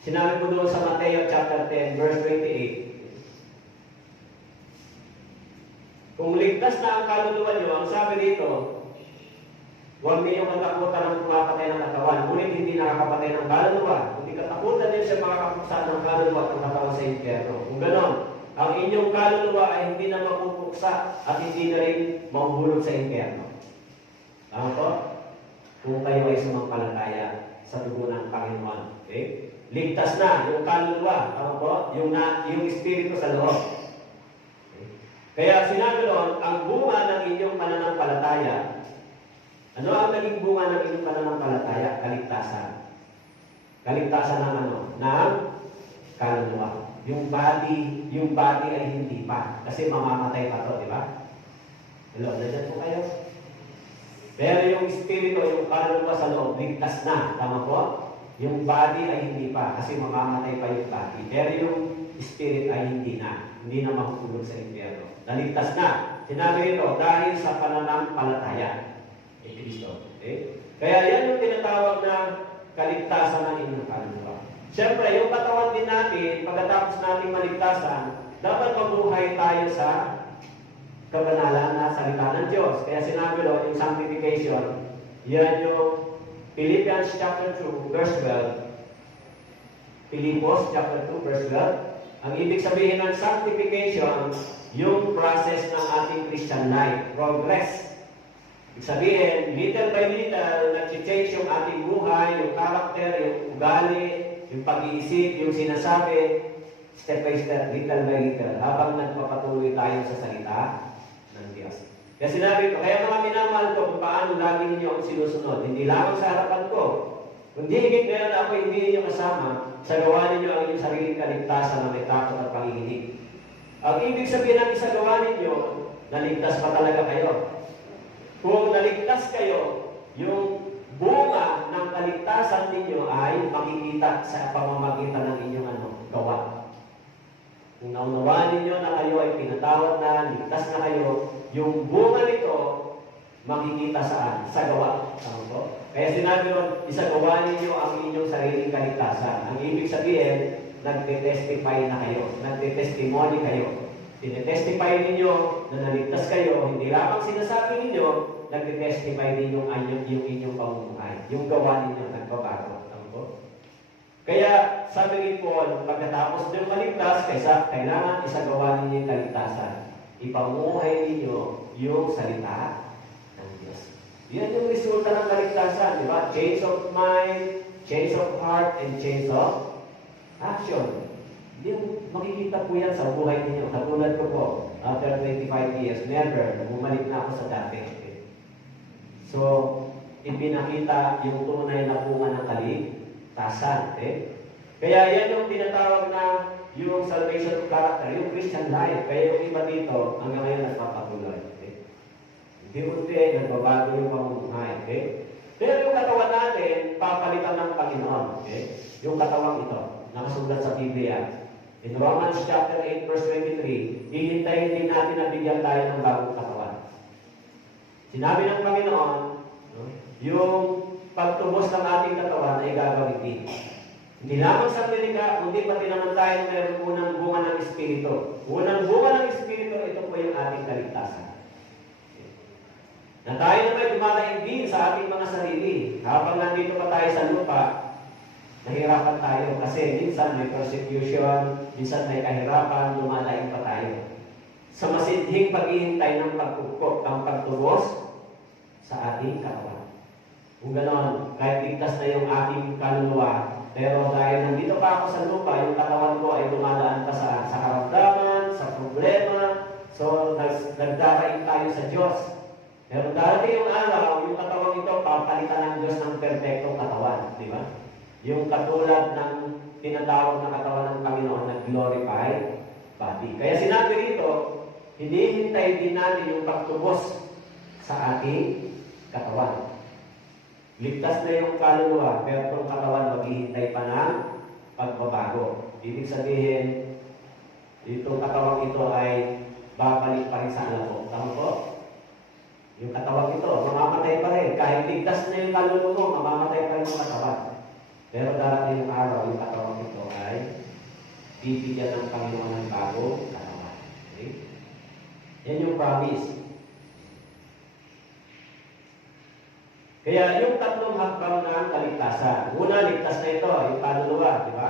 Sinabi mo doon sa Mateo chapter 10, verse 28. Kung ligtas na ang kaluluwa nyo, ang sabi dito, huwag ninyong katakutan ng pumapatay ng katawan, ngunit hindi nakakapatay ng kaluluwa. Kundi katakutan din siya makakapuksa ng kaluluwa at ng katawan sa impyerno. Kung ganon, ang inyong kaluluwa ay hindi na mapupuksa at hindi na rin mahuhulog sa impyerno. Tama po? Kung kayo ay sumampalataya sa dugo ng Panginoon. Okay? Ligtas na yung kaluluwa. Tama po? Yung espiritu sa loob. Kaya sinabi doon, ang bunga ng inyong pananampalataya. Ano ang naging bunga ng inyong pananampalataya? Kaligtasan. Kaligtasan ng ano? Ng kaluluwa. Yung body ay hindi pa. Kasi mamamatay pa to, di ba? Hello, nandiyan po kayo? Pero yung espiritu, yung kaluluwa sa loob, ligtas na. Tama po? Yung body ay hindi pa. Kasi mamamatay pa yung body. Pero yung spirit ay hindi na. Hindi na mahuhulog sa impyerno. Naligtas na. Sinabi ito, dahil sa pananampalataya kay Kristo. Okay? Kaya yan yung tinatawag na kaligtasan ng inyong kaluluwa. Siyempre, yung katawan din natin, pagkatapos nating maligtasan, dapat mabuhay tayo sa kabanalan na salita ng Diyos. Kaya sinabi doon, yung sanctification, yan yung Philippians chapter 2, verse 12. Philippos chapter 2, verse 12. Ang ibig sabihin ng sanctification, yung process ng ating Christian life, progress. Ibig sabihin, little by little, nag-change yung ating buhay, yung character, yung ugali, yung pag-iisip, yung sinasabi, step by step, little by little, habang nagpapatuloy tayo sa salita ng Diyos. Kaya sinabi ko, kaya mga minamahal ko kung paano lagi ninyo ako sinusunod, hindi lamang sa harapan ko, kundi higit meron ako hindi ninyo kasama, sa gawa ninyo ang inyong sariling kaligtasan na may takot at panginginig. Ang ibig sabihin ng isagawa ninyo, naligtas pa talaga kayo. Kung naligtas kayo, yung bunga ng kaligtasan ninyo ay makikita sa pamamagitan ng inyong gawa. Kung naunawaan ninyo na kayo ay pinatawad na, ligtas na kayo, yung bunga nito, makikita saan? Sa gawa. Tama po? Kaya sinabi ron, isagawa ninyo ang inyong sariling kaligtasan. Ang ibig sabihin, nagte-testify na kayo. Nagte-testimony kayo. Tinetestify ninyo na naligtas kayo. Hindi lamang sinasabi ninyo, nagte-testify din yung inyong pamumuhay. Yung gawa ninyo, nagbabago. Tama po? Kaya, sabi ni Paul, pagkatapos nyo maligtas, kailangan isagawa ninyo yung kaligtasan. Ipamuhay ninyo yung salita ng Diyos. Yan yung resulta ng kaligtasan, di ba? Change of mind, change of heart, and change of action. Yung makikita po yan sa buhay ninyo. Katulad ko po, after 25 years, never, bumalik na ako sa dati. So, ipinakita yung tunay na bunga ng kaligtasan. Kaya yan yung tinatawag na yung salvation of character, yung Christian life. Kaya yung iba dito, hanggang ngayon nagpapatuloy. Unti-unti, nagbabago yung pamumuhay. Pero yung katawan natin, papalitan ng Panginoon. Yung katawang ito, nakasulat sa Biblia. In Romans chapter 8, verse 23, hihintayin din natin na bigyan tayo ng bagong katawan. Sinabi ng Panginoon, yung pagtubos ng ating katawan ay gagawin din. Hindi lamang sa liga, kundi pati naman tayo mayroon unang bunga ng Espiritu. Unang bunga ng Espiritu, ito po yung ating kaligtasan. Na tayo na may dumadaing din sa ating mga sarili. Habang nandito pa tayo sa lupa, nahirapan tayo kasi minsan may persecution, minsan may kahirapan, dumadaing pa tayo. sa masidhing paghihintay ng pagkukop ang pagtubos sa ating katawan. Kung gano'n, kahit ligtas na yung ating kaluluwa, pero dahil nandito pa ako sa lupa, yung katawan ko ay dumadaan pa sa karamdaman, sa problema, so nagdaraing tayo sa Diyos. Pero darating yung araw, yung katawan ito, papalitan ng Diyos ng perfectong katawan. Di ba? Yung katulad ng tinatawag na katawan ng Panginoon na glorified body. Kaya sinabi rito, hinihintay din natin yung pagtubos sa ating katawan. Ligtas na yung kaluluwa, pero itong katawan maghihintay pa ng pagbabago. Ibig sabihin, itong katawan ito ay babalik pa rin sa alabok. Tama po? Yung katawan ito, mamamatay pa rin. Kahit ligtas na yung kaluluwa mo, mamamatay pa rin yung katawan. Pero darating yung araw, yung katawan ito ay bibigyan ng Panginoon ng bagong katawan. Okay? Yan yung promise. Kaya yung tatlong hakbang ng kaligtasan. Una, ligtas na ito, yung kaluluwa, di ba?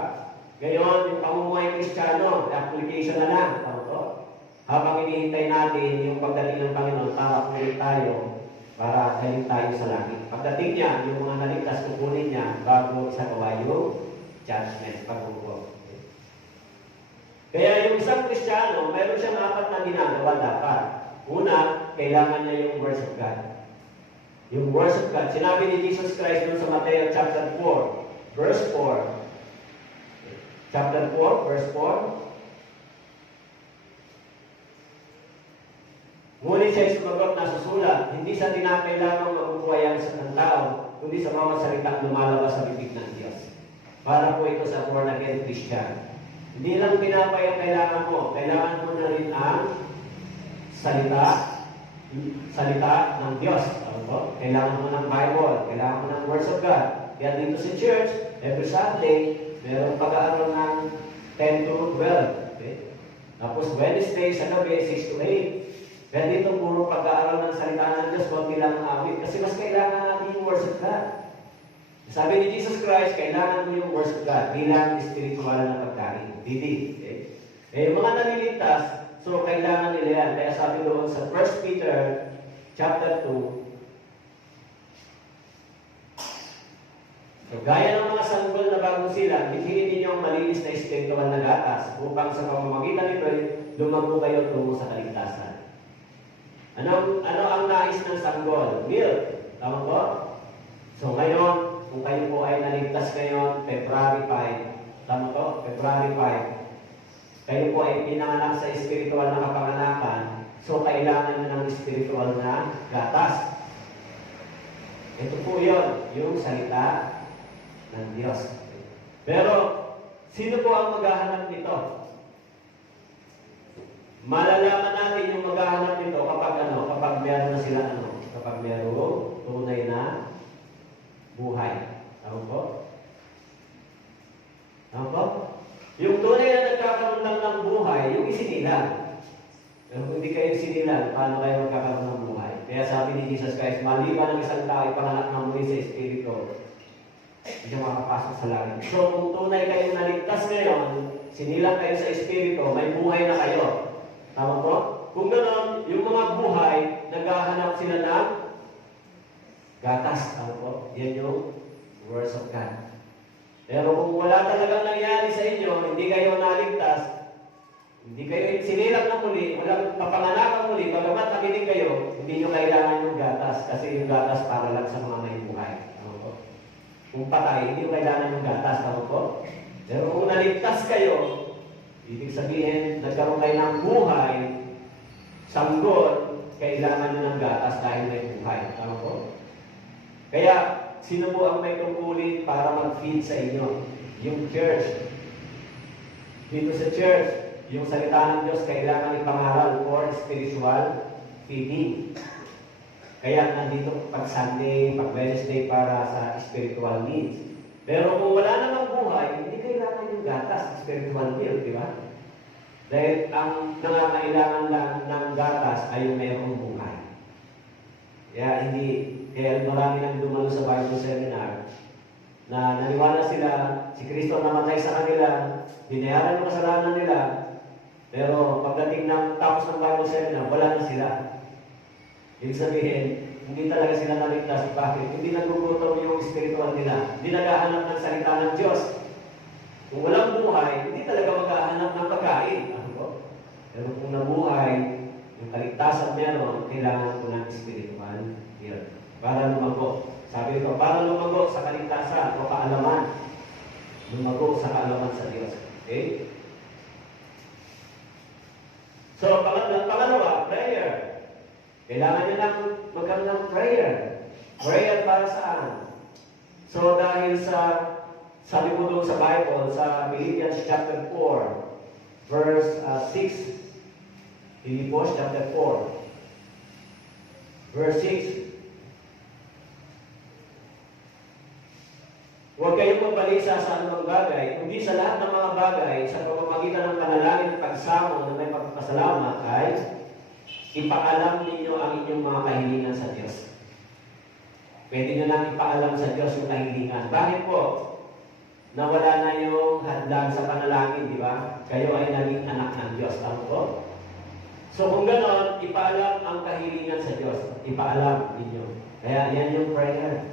Ngayon, yung pamumuhay Kristiyano, application na lang. Tama to? Habang hinihintay natin yung pagdating ng Panginoon, para kulit tayo, para galing tayo sa langit. Pagdating niya, yung mga naligtas, kukunin niya bago sa gawa yung judgment, paghukom. Kaya yung isang Kristiyano, mayroon siyang apat na ginagawa dapat. Una, kailangan niya yung words of God. Yung words of God. Sinabi ni Jesus Christ dun sa Mateo chapter 4, verse 4. Chapter 4, verse 4. Ngunit siya sumagot na susulat, hindi sa tinapay lamang mabubuhay ang ng tao, kundi sa mga salitang lumalabas sa bibig ng Diyos. Para po ito sa born again Christian. Hindi lang tinapay ang kailangan mo na rin ang salita ng Diyos. Kailangan mo ng Bible, kailangan mo ng Words of God. Kaya dito sa church, every Sunday, mayroong pag-aaral ng 10 to 12. Okay? Tapos Wednesday sa gabi, 6 to 8. Kaya dito puro pag-aaral ng salita ng Diyos, huwag nilang awit. Kasi mas kailangan natin yung Words of God. Sabi ni Jesus Christ, kailangan mo yung Words of God bilang spiritual na pagkain. Didi. Okay? Yung mga naliligtas, so kailangan nila yan. Kaya sabi doon sa 1 Peter chapter 2, so, gaya ng mga sanggol na bagong sila, bigyan ninyo ang malinis na espiritual na gatas upang sa pamamagitan nito lumago kayo tungo sa kaligtasan. Ano ang nais ng sanggol? Milk. Tama po? So ngayon, kung kayo po ay naligtas ngayon, February 5, tama po? February 5, kayo po ay pinanganak sa espiritual na kapanganakan, so kailangan nyo ng espiritual na gatas. Ito po yun, yung salita ng Diyos. Pero, sino po ang maghahanap nito? Malalaman natin yung maghahanap nito kapag meron na sila kapag meron tunay na buhay. Tama po? Tama po? Yung tunay na nagkakaroon lang ng buhay, yung isinilang. Pero kung hindi kayo isinilang, paano kayo magkakaroon ng buhay? Kaya sabi ni Jesus Christ, maliban ng isang tao, ipanganak ng muli sa Espiritu, hindi siya makapasok sa langit. So, kung tunay kayo naligtas ngayon, sinilang kayo sa Espiritu, may buhay na kayo. Tama po? Kung gano'n, yung mga buhay, naghahanap sila ng gatas. Tama po? Yan yung words of God. Pero kung wala talagang nangyari sa inyo, hindi kayo naligtas, hindi kayo sinilang na muli, walang kapanganakan muli, bagamat nakinig kayo, hindi nyo kailangan yung gatas, kasi yung gatas para lang sa mga may buhay. Kung patay, hindi mo kailangan yung gatas, tama po? Pero kung naligtas kayo, ibig sabihin, nagkaroon kayo ng buhay, sanggol, kailangan nyo ng gatas dahil may buhay, tama po? Kaya, sino po ang may tungkulin para mag-feed sa inyo? Yung church. Dito sa church, yung salita ng Diyos kailangan ipangaral for spiritual feeding. Kaya nandito pag Sunday, pag Wednesday para sa spiritual needs. Pero kung wala namang buhay, hindi kailangan yung gatas, spiritual meal, di ba? Dahil ang nangangailangan lang ng gatas ay yung mayroong buhay. Kaya marami nang dumalo sa Bible seminar na naniwala sila, si Kristo namatay sa kanila, binayaran yung kasalanan nila, Pero pagdating ng tapos ng Bible seminar, wala na sila. Ibig sabihin, hindi talaga sila naligtas. Bakit? Hindi nagugutom yung spiritual nila. Hindi naghahanap ng salita ng Diyos. Kung walang buhay, hindi talaga maghahanap ng pagkain. Pero kung nabuhay, yung kaligtasan meron, kailangan ko ng spiritual here. Para lumago. Sabi ko, para lumago sa kaligtasan o kaalaman. Lumago sa kaalaman sa Diyos. Okay? So, pangalawa, prayer. Kailangan nyo lang magkaroon ng prayer. Prayer para saan? So, dahil sabi ko doon sa Bible, sa Philippians chapter 4, verse 6, Philippians chapter 4, verse 6, huwag kayong magbalisa sa anumang bagay, kundi sa lahat ng mga bagay, sa pamamagitan ng panalangin at pagsamo na may pagpasalamat ay ipaalam ninyo ang inyong mga kahilingan sa Diyos. Pwede nyo lang ipaalam sa Diyos yung kahilingan. Bakit po? Nawala na yung hadlang sa panalangin, di ba? Kayo ay naging anak ng Diyos. Tama po? So kung gano'n, ipaalam ang kahilingan sa Diyos. Ipaalam ninyo. Kaya yan yung prayer.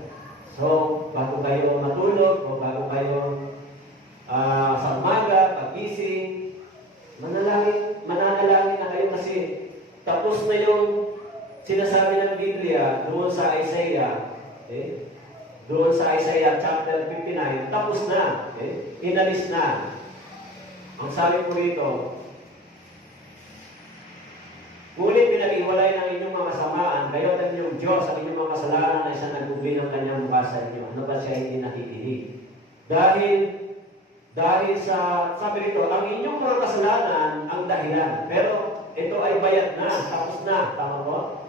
So, bago kayo matulog o bago kayo sa umaga, pagising, mananalangin na kayo kasi tapos na yung sinasabi ng Biblia doon sa Isaiah. Okay? Doon sa Isaiah chapter 59, tapos na. Okay? Inalis na. Ang sabi ko rito, ngunit pinag-iwalay ng inyong mga samaan, kayo at inyong Diyos ang inyong mga kasalanan na isang nagubli ng kanyang mukha sa inyo. Ano ba siya hindi nakikinig? Dahil sa, sabi rito, ang inyong mga kasalanan ang dahilan. Pero ito ay bayad na, tapos na. Tama po?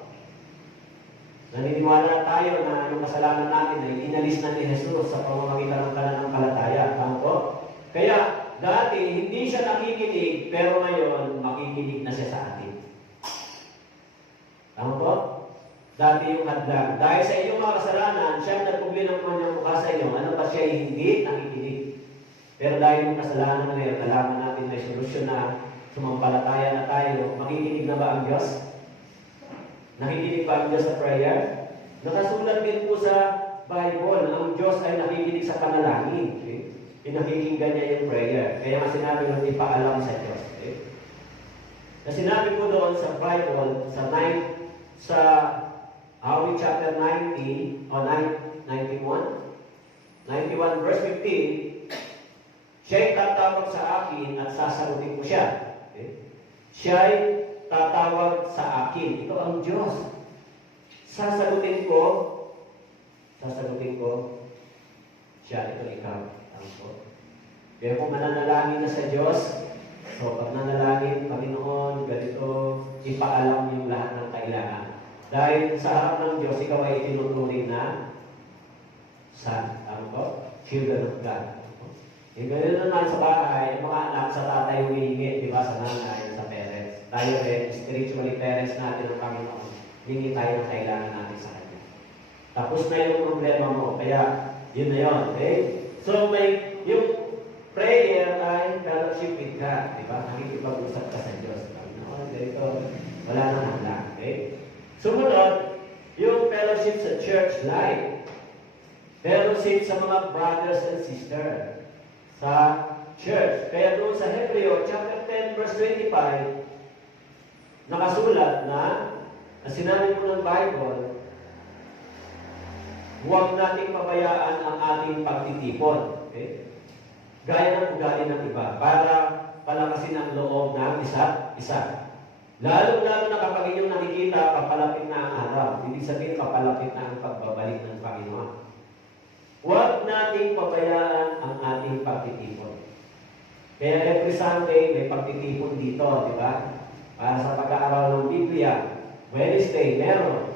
Naniniwala tayo na yung kasalanan natin ay inalis na ni Jesus sa pamamagitan ng pananampalataya. Tama po? Kaya, dati, hindi siya nakikinig, pero ngayon, makikinig na siya sa atin. Tama po? Dati yung hadlang. Dahil sa inyong mga kasalanan, siya ang nagkubli ng kanyang mukha sa inyo. Ano ba siya hindi nakikinig? Pero dahil yung kasalanan na ngayon, nalaman natin may solusyon na sumampalataya na tayo, makikinig na ba ang Diyos? Nakikinig ba ang Diyos sa prayer? Nakasulat din po sa Bible, ang Diyos ay nakikinig sa panalangin. Okay? Pinakikinggan niya yung prayer. Kaya nga sinabi ng ipaalam sa Diyos. Okay? Na sinabi ko doon sa Bible, sa Awit chapter 90, o 91 verse 15, siya'y tatawag sa akin at sasagutin ko siya. Okay? Siya'y tatawag sa akin. Ito ang Diyos. Sasagutin ko siya. Ito ikaw. Kaya kung mananalangin na sa Diyos, so pag nanalangin, Panginoon, ganito, ipaalam yung lahat ng kailangan. Dahil sa harap ng Diyos, ikaw ay itinuturing na son. Tama po? Children of God. E ganyan naman sa bahay, mga anak sa tatay humihingi, di ba, sa nanay, sa parents. Tayo rin, spiritually parents natin ng Panginoon. Hingi tayo ng kailangan natin sa Kanya. Tapos na yung problema mo, kaya yun na yun. Okay? So may, yung prayer ay fellowship with God. Di ba? Nakikipag-usap ka sa Diyos. Panginoon, ganito, wala nang hanglang. Okay? Sumunod, yung fellowship sa church life. Fellowship sa mga brothers and sisters sa church. Kaya doon sa Hebreo, chapter 10, verse 25, nakasulat na sinabi po ng Bible, huwag nating pabayaan ang ating pagtitipon. Okay? Gaya ng ugali ng iba, para palakasin ang loob ng isa. Lalo-lalo na kapag inyong nakikita, papalapit na ang araw. Ibig sabihin, papalapit na ang pagbabalik ng Panginoon. Huwag nating pabayaan ang ating pagtitipon. Kaya every Sunday, may pagtitipon dito, di ba? Para sa pag-aaral ng Biblia. Wednesday, meron.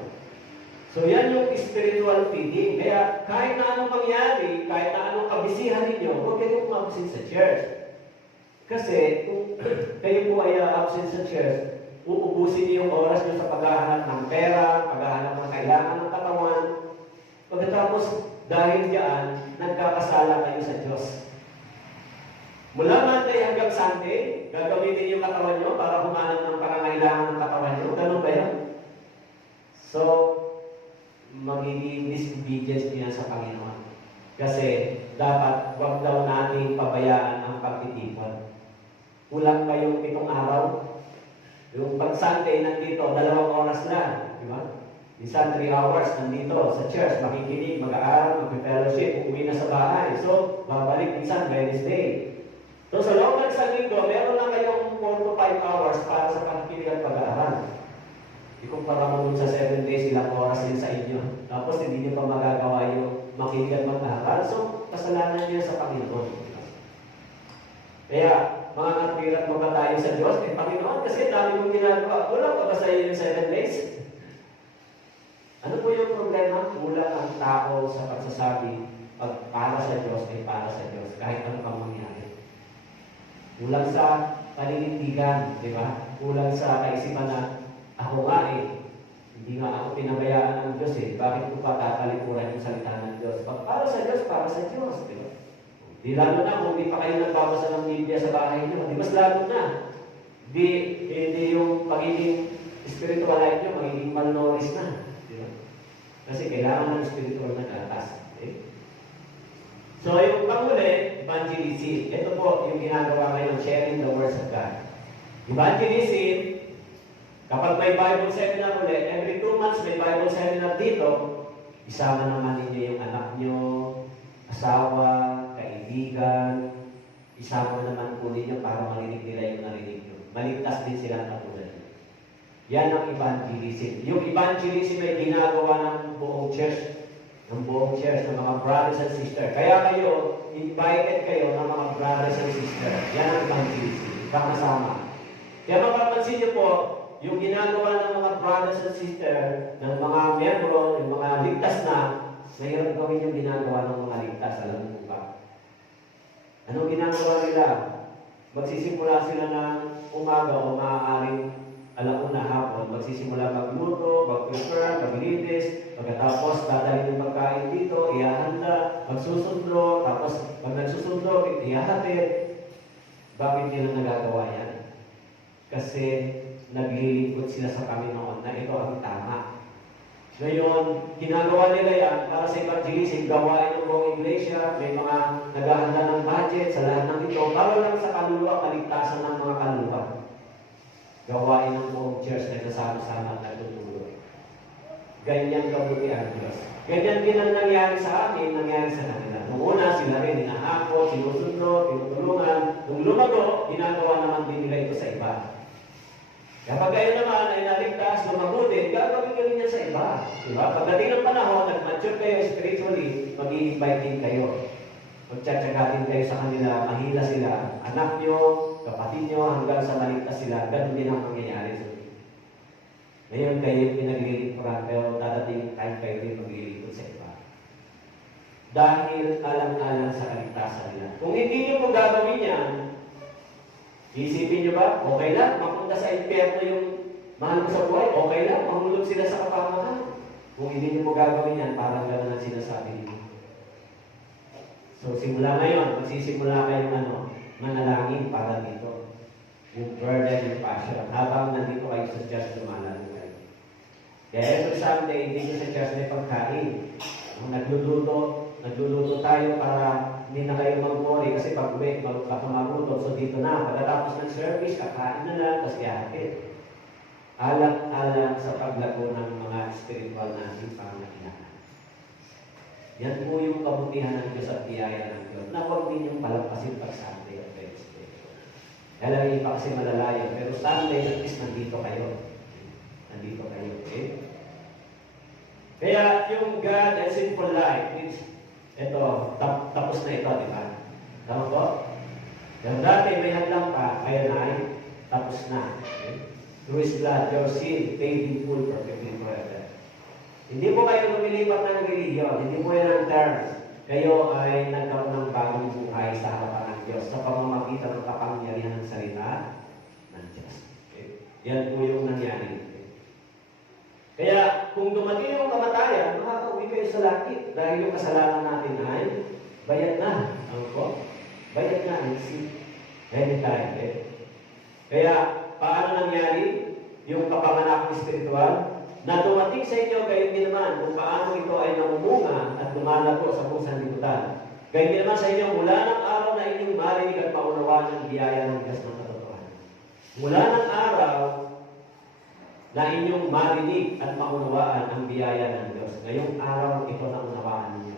So yan yung spiritual feeding. Kaya kahit na anong mangyari, kahit na anong kabisihan ninyo, huwag kayong absent sa church. Kasi kung kayo po ay absent sa church, uubusin niyo yung oras niyo sa paghahanap ng pera, paghahanap ng kailangan ng katawan. Pagkatapos, dahil diyan, nagkakasala kayo sa Diyos. Mula Monday hanggang Sunday, gagamitin yung katawan nyo para humanap ng pangangailangan ng katawan nyo. Ganun ba yan? So, magiging disobedience niya sa Panginoon. Kasi dapat wag daw nating pabayaan ang pagtitipon. Kulang pa yung 7 araw. Yung pag Sunday nandito, 2 oras lang. Di ba? Minsan 3 hours nandito sa church, makikinig, mag-aaral, mag-fellowship, uuwi na sa bahay. So, babalik minsan Wednesday. So, sa loob ng isang linggo, meron lang kayong 4 to 5 hours para sa pakikinig at pag-aaral. Ikumpara mo dun sa 7 days, ilang oras din sa inyo. Tapos, hindi nyo pa magagawa yung makinig at mag-aaral. So, kasalanan niya sa Panginoon. Kaya, mga katwirat mo ba tayo sa Diyos? Eh, Panginoon, kasi dami mong ginagawa. Kulang pa ba sa iyo yung 7 days? Ano po yung problema? Kulang ang tao sa pagsasabi, pag para sa Diyos ay para sa Diyos, kahit ano pang mangyari. Kulang sa paninindigan, di ba? Kulang sa kaisipan na ako nga hindi nga ako pinabayaan ng Diyos Bakit ko pa tatalikuran yung salita ng Diyos? Pag para sa Diyos, para sa Diyos, di ba? Di lalo na kung di pa kayo nagbabasa ng Biblia sa bahay niyo, di mas lalo na. Hindi yung pagiging spiritual life niyo, magiging malnourished na. Kasi kailangan ng spiritual na gatas. Okay? So, yung panghuli, evangelism. Ito po yung ginagawa ngayon, sharing the words of God. Evangelism, kapag may Bible seminar ulit, every 2 months may Bible seminar dito, isama naman ninyo yung anak nyo, asawa, kaibigan, isama naman po ninyo para marinig nila yung narinig nyo. Maligtas din silang katulad. Yan ang evangelism. Yung evangelism ay ginagawa ng buong church, ng mga brothers and sisters. Kaya kayo, invited kayo ng mga brothers and sisters. Yan ang evangelism. Kakasama. Kaya mapapansin niyo po, yung ginagawa ng mga brothers and sisters, ng mga miyembro, yung mga ligtas na, mahirap gawin yung ginagawa ng mga ligtas. Alam mo ba? Anong ginagawa nila? Magsisimula sila ng umaga o maaaring alauna hapon, magsisimula magluto, mag-prepare, maglinis, pagkatapos dadalhin yung pagkain dito, ihahanda, magsusundo, tapos pag nagsusundo, ihahatid. Bakit nila nagagawa yan? Kasi naglilingkod sila sa Panginoon na ito ang tama. Ngayon, ginagawa nila yan para sa evangelism, gawain ng buong iglesia, may mga naghahanda ng budget sa lahat ng ito, para lang sa kaluluwa, kaligtasan ng mga kaluluwa. Gawain ng buong church na kasama-sama at nagtutulong. Ganyan kabuti ang Diyos. Ganyan din ang nangyari sa amin, nangyari sa kanila. Nung una, sila rin hinahako, sinusunod, tinutulungan. Nung lumago, ginagawa naman din nila ito sa iba. Kapag kayo naman ay naligtas, lumago din, gagawin ka rin yan sa iba. Diba? Pagdating ng panahon, nag-mature kayo spiritually, mag-i-invite din kayo. Magtsatsagatin kayo sa kanila, mahila sila, anak nyo, kapatid nyo, hanggang sa maligtas sila. Ganun din ang mangyayari sa inyo. Ngayon kayo pinaglilingkuran, pero dadating time kayo rin maglilingkod sa iba. Dahil alang-alang sa kaligtasan nila. Kung hindi nyo po gagawin yan, isipin nyo ba, okay lang, mapunta sa impyerno yung mahal mo sa buhay, okay lang, mahulog sila sa kapamahan. Kung hindi nyo po gagawin yan, parang gano'n ang sinasabi nyo. So, simula ngayon, magsisimula kayong manalangin para dito. Yung burden, yung passion. Habang nandito kayo sa church, lumalalo kayo. Kaya every Sunday, hindi nyo sa church may pagkain. Kung nagluluto tayo para hindi na kayo mag-worry kasi pag uwi, magluto. So, dito na. Pagkatapos ng service, kakain na lang, tapos ihatid. Alang-alang sa paglago ng mga spiritual natin pangangailangan. Yan po yung kabutihan ng Diyos at biyaya ng Diyos. Na huwag din yung palampasin pag Sunday at Wednesday. Kaya pa kasi malalayo. Pero Sunday at least nandito kayo. Nandito kayo. Okay? Kaya yung God and sinful life, ito, tapos na ito, di ba? Tama po? Yung dati may hadlang pa, ngayon ay tapos na. Okay? Through His blood, your sin paid in full, perfectly forever. Hindi po kayo lumilipat ng religion, hindi po yan ang terms. Kayo ay nagkaroon ng bagong buhay sa harapan ng Diyos sa pamamagitan ng kapangyarihan ng salita ng Diyos. Okay? Yan po yung nangyari. Okay? Kaya kung dumating yung kamatayan, makakauwi kayo sa langit dahil yung kasalanan natin ay bayad na. Ano po? Bayad na ang sin. Anytime. Eh. Kaya, paano nangyari yung kapanganak spiritual? Na dumating sa inyo, gayon din naman kung paano ito ay namumunga at lumalago sa buong sanlibutan. Gayon din naman sa inyo, mula ng araw na inyong marinig at maunawaan ng biyaya ng Diyos ng katotohanan. Mula ng araw na inyong marinig at maunawaan ang biyaya ng Diyos. Ngayong araw ito na unawaan ninyo.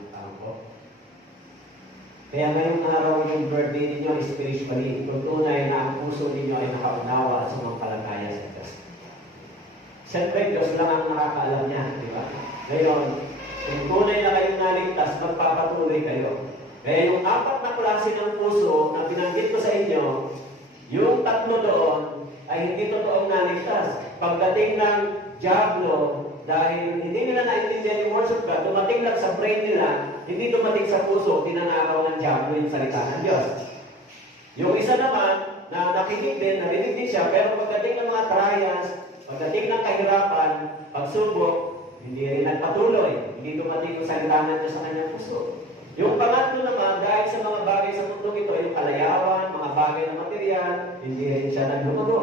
Kaya ngayong araw yung birthday ninyo spiritually, kung tunay na ang puso ninyo ay nakaunawa at sumampalataya sa Diyos. Siyempre, Diyos lang ang nakakaalam niya, di ba? Ngayon, kung tunay na kayong naligtas, magpapatuloy kayo. Kaya yung 4 na klase ng puso na binanggit ko sa inyo, yung 3 doon ay hindi totoong naligtas. Pagdating ng Diablo, dahil hindi nila naintindihan yung words of God, dumating lang sa brain nila, hindi dumating sa puso, tinanakaw ng Diablo yung salita ng Diyos. Yung isa naman, na nakinig din, narinig din siya, pero pagdating ng mga trials, pagdating ng kahirapan, pagsubok, hindi rin nagpatuloy. Hindi dumating yung salita ng Diyos sa kanyang puso. Yung pangatlo naman, dahil sa mga bagay sa mundo ito, yung kalayawan, mga bagay na material, hindi rin siya naglumago.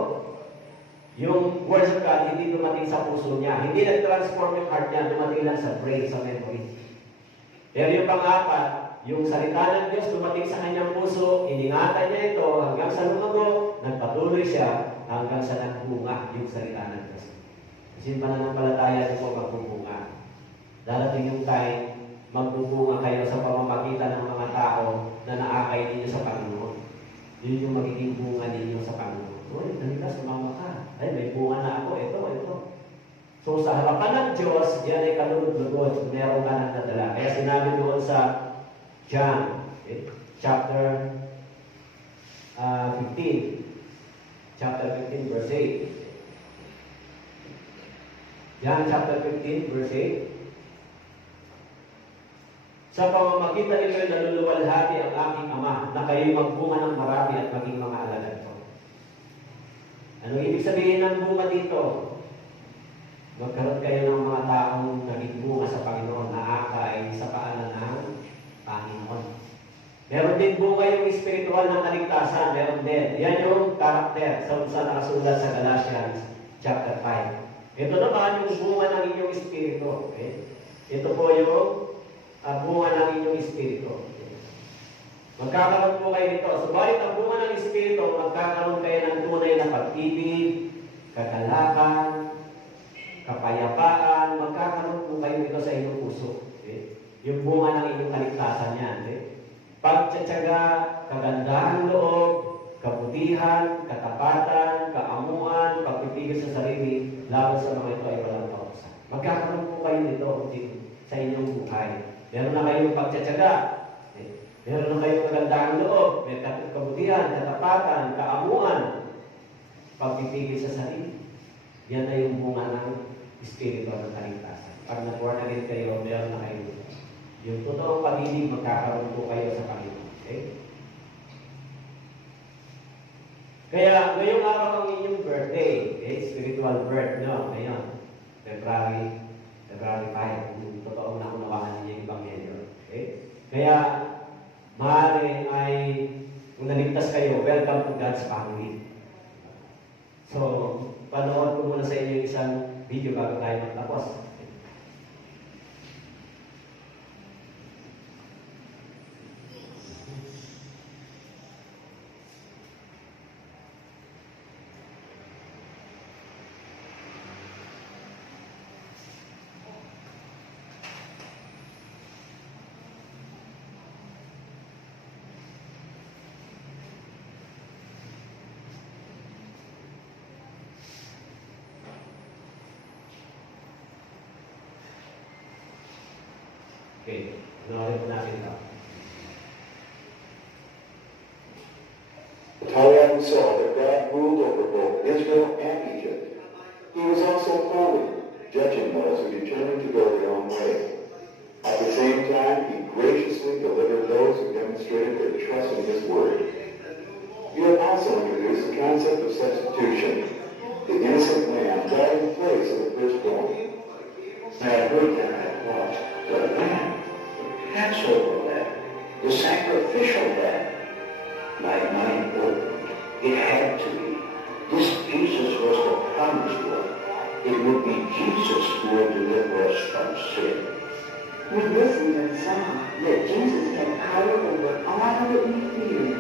Yung words of God, hindi dumating sa puso niya. Hindi nag-transform yung heart niya, dumating lang sa brain, sa memory. Pero yung pang-4, yung salita ng Diyos dumating sa kanyang puso, iningatan niya ito hanggang sa lumago, nagpatuloy siya hanggang sa nagbunga yung salita ng Diyos. Kasi yung pananampalataya niyo po magbubunga. Darating yung time, magbubunga kayo sa pamamagitan ng mga tao na naakay ninyo sa Panginoon. Yun yung magiging bunga ninyo sa Panginoon. Uy, nalika, sumama ka. Ay, may bunga na ako. Ito. So, sa harapan ng Diyos, yan ay kalulod-lugod. Meron ka nang nadala. Kaya sinabi doon sa John, chapter 15. Chapter 15, verse 8. John chapter 15, verse 8. Sa pamamagitan nito'y naluluwalhati ang aking Ama na kayo'y magbunga ng marami at maging mga alagad ko. Ano ibig sabihin ng bunga dito? Magkaroon kayo ng mga taong naging bunga sa Panginoon na akay sa paanan ng Panginoon. Meron din bunga yung spiritual ng kaligtasan. Meron din. Yan yung karakter sa nakasulat sa Galatians chapter 5. Ito naman yung bunga ng inyong espiritu. Okay? Ito po yung bunga ng inyong espiritu. Magkakaroon po kayo nito. Subalit ang bunga ng espiritu, magkakaroon kayo ng tunay na pag-ibig, kagalakan, kapayapaan, magkakaroon po kayo nito sa inyong puso. Okay? Yung bunga ng inyong kaligtasan yan. Okay? Pagtsatsaga, kagandahan loob, kabutihan, katapatan, kaamuan, pagpipigil sa sarili, laban sa mga ito ay walang pausa. Magkakaroon po kayo nito sa inyong buhay. Meron na kayong pagtsatsaga, meron na kayong kagandahang loob, may kabutihan, katapatan, kaamuan, pagpipigil sa sarili. Yan na yung bunga ng espiritu ng kaligtasan. Pag nag-born again kayo, meron na kayo. Yung totoong pag-ibig, magkakaroon po kayo sa Panginoon. Okay? Kaya, ngayong araw ang inyong birthday, okay? Spiritual birth, no? Ngayon, February 5, yung totoong nakunawaan ninyo yung Ebanghelyo. Okay? Kaya, maaari ay, kung naligtas kayo, welcome to God's family. So, panood ko muna sa inyo isang video bago tayo magtapos. Okay, panoorin po natin ito. Taliah saw that God ruled over both Israel and Egypt. He was also holy, judging those who determined to go their own way. At the same time, he graciously delivered those who demonstrated their trust in his word. You have also introduced the concept of substitution. The innocent lamb died in place of the firstborn. Now, I heard that and I thought, but a lamb, the Passover lamb, the sacrificial lamb, like mine, would deliver us from sin. We listened and saw that Jesus had power over all that we feared: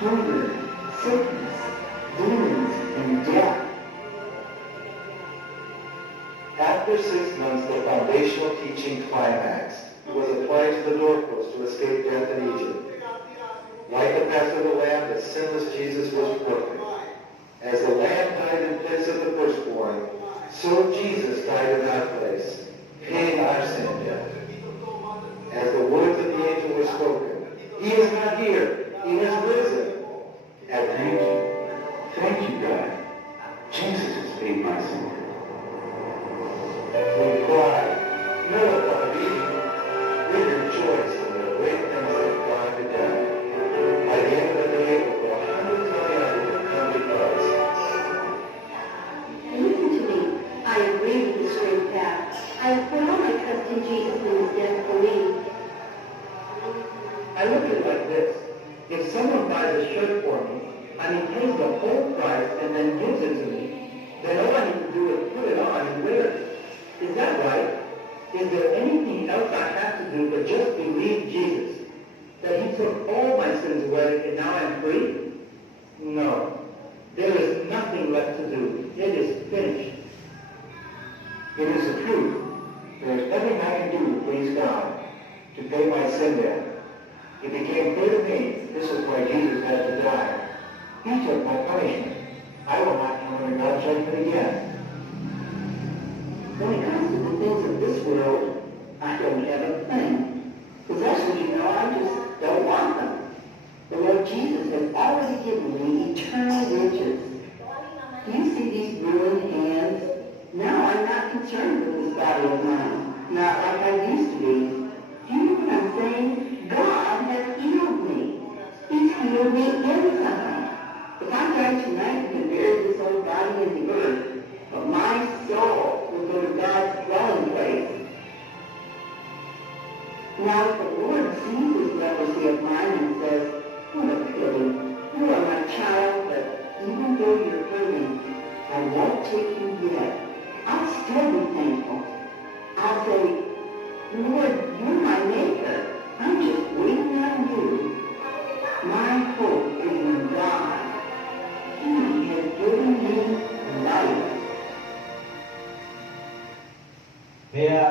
hunger, sickness, demons, and death. After 6 months, the foundational teaching climaxed. It was applied to the doorpost to escape death in Egypt. Like the Passover lamb, the sinless Jesus was perfect. As the lamb died in place of the firstborn, so Jesus died in our place, paying our sin debt. As the words of the angel were spoken, he is not here, he has risen. And thank you, God. Jesus has paid my sin debt. We cry, Nullify me. We rejoice in the great things that God had done. By the end of the day, over 100 million would come to Christ. Listen to me. I agree with the straight path. I have put all my trust in Jesus and his death for me. I look at it like this. If someone buys a shirt for me, and he pays the whole price and then gives it to me, then all I need to do is put it on and wear it. Is that right? Is there anything else I have to do but just believe Jesus? That he took all my sins away and now I'm free? No. There is nothing left to do. It is finished. It is the truth. There is nothing I can do to please God, to pay my sin debt. It became clear to me this is why Jesus had to die. He took my punishment. I will not come under God's judgment again. When it comes to the things of this world, I don't have a thing. Possessions, you know, I just don't want them. The Lord Jesus has already given me eternal riches. Do you see these ruined hands? Now I'm not concerned with this body of mine, not like I used to be. Do you know what I'm saying? God has healed me. He's healed me inside. If I die tonight, we can bury this old body in the earth, but my soul will go to God's dwelling place. Now if the Lord sees this leprosy of mine and says, what a pity, you are my child, but even though you're hurting, I won't take you yet. I'll still be thankful. I'll say, Lord, you're my maker. I'm just waiting on you. My hope is in God. He has given me life. Kaya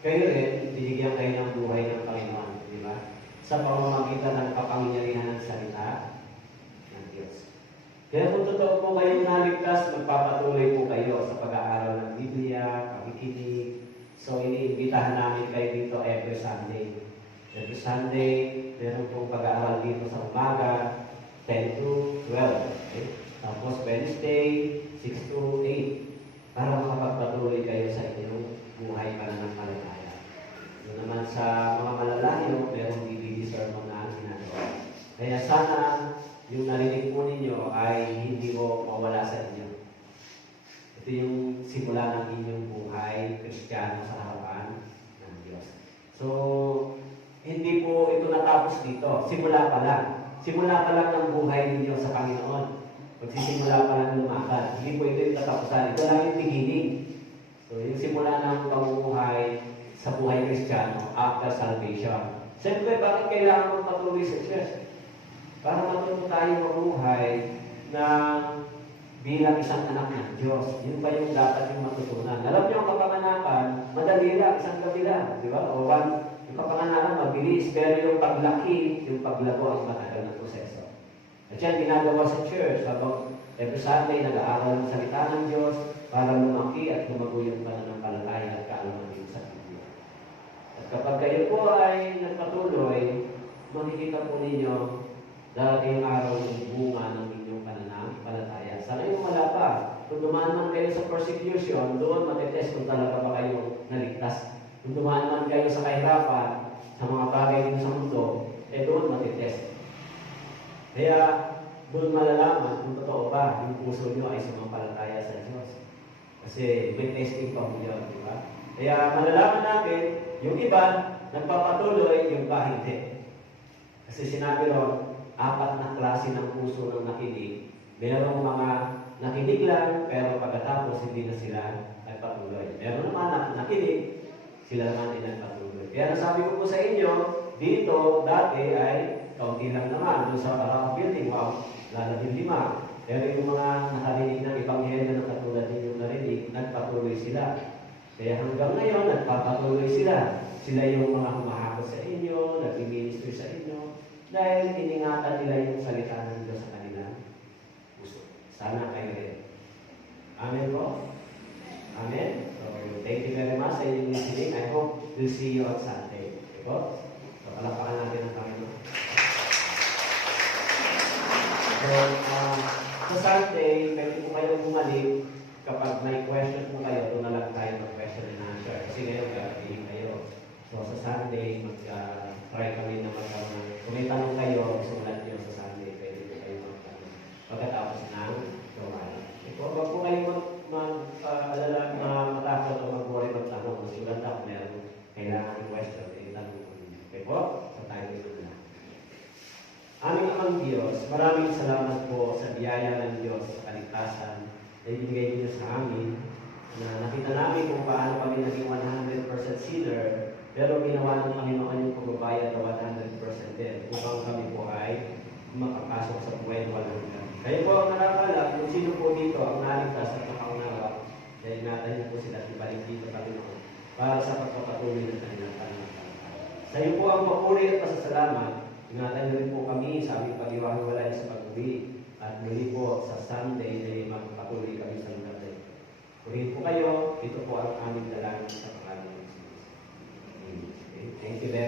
kayo rin, binigyan kayo ng buhay ng Panginoon, di ba? Sa pamamagitan ng kapangyarihan ng salita ng Diyos. Kaya kung totoo po kayong naligtas, magpapatuloy po kayo sa pag-aaral ng Biblia, pakikinig. So, iniimbitahan namin kayo dito every Sunday. Every Sunday, meron pong pag-aaral dito sa umaga, 10 to 12. Okay? Tapos Wednesday, 6 to 8. Para makapagpatuloy kayo sa inyong buhay pananampalataya. Yun naman sa mga malalayo, merong DVD sermon na ginagawa. Kaya sana yung narinig po ninyo ay hindi mo mawala sa inyo. Ito yung simula ng inyong buhay, Kristiyano sa harapan ng Diyos. So, hindi po ito natapos dito. Simula pa lang. Simula pa lang ng buhay ninyo sa Panginoon. Magsisimula pa lang lumakad. Hindi po ito yung tatapusan. Ito lang yung beginning. So, yung simula ng pamumuhay sa buhay Kristiyano after salvation. Siyempre, bakit kailangan magpatuloy sa church? Para matuto tayo mabuhay na bilang isang anak ng Diyos. Yun ba yung dapat yung matutunan? Alam niyo, ang kapanganakan, madali lang, isang gabi lang. Di ba? O yung kapanganakan, mabilis. Pero yung paglaki, yung paglago ang matagal na proseso. At yan, ginagawa sa church. Habang every Sunday, nag-aaral ng salita ng Diyos para lumaki at lumago yung pananampalataya at kaalaman din sa Biblia. At kapag kayo po ay nagpatuloy, makikita po ninyo darating yung araw ng bunga ng inyong pananampalataya. Sa ngayon wala pa. Kung dumaan man kayo sa persecution, doon matitest kung talaga ba kayo naligtas. Kung dumaan man kayo sa kahirapan, sa mga bagay dito sa mundo, doon matitest. Kaya doon malalaman kung totoo ba yung puso nyo ay sumampalataya sa Diyos. Kasi may testing pa po yun, di ba? Kaya malalaman natin, yung iba, nagpapatuloy, yung iba hindi. Kasi sinabi ron, 4 na klase ng puso ng nakinig. Merong mga nakinig lang, pero pagkatapos hindi na sila nagpatuloy. Meron naman na nakinig, sila naman ay nagpatuloy. Kaya nasabi ko po sa inyo, dito dati ay kaunti lang naman. Doon sa parang building, wow, lalabing 5. Pero yung mga nakarinig ng Ebanghelyo na katulad ninyong narinig, nagpatuloy sila. Kaya hanggang ngayon, nagpapatuloy sila. Sila yung mga humahakot sa inyo, nag-minister sa inyo, dahil iningatan nila yung salita ng Diyos sa kanilang puso. Sana kayo rin. Amen po? Amen? So, thank you very much sa inyong listening. I hope we'll see you on Sunday. Okay po? So, palapakan natin ang Panginoon. So, sa Sunday, pwede po kayong bumalik. Kapag may question po kayo, doon na lang tayo mag-question and answer. Kasi ngayon, gagawin kayo. So, sa Sunday, try kami na magkaroon ng, kung may tanong kayo, sulat nyo sa Sunday, pwede po kayo magtanong. Pagkatapos ng gawain. Huwag po kayo matakot o mag-worry magtanong. Masulat ako, meron kailangan ng question, ay tanong ko. Okay po? So, tayo dito na. Aming Amang Diyos, maraming salamat po sa biyaya ng Diyos sa kaligtasan na ibigay niyo sa amin, na nakita namin kung paano kami naging 100% sinner, pero ginawa ng Panginoon yung pagbabayad na 100% din, upang kami po ay makapasok sa buhay ng walang hanggan. Kayo po ang nakakala kung sino po dito ang naligtas at nakaunawa, dahil ingatan niyo po sila at ibalik dito, Panginoon, para sa pagpapatuloy ng kanilang pananampalataya. Sa iyo po ang papuri at pasasalamat. Ingatan niyo rin po kami sa aming pag-iwahiwalay sa pag-uwi, at muli po sa Sunday ay magpatuloy kami sa lugar na ito. Purihin po kayo, ito po ang aming dalangin sa pangalan ng Jesus. Amen. Okay. Thank you very much.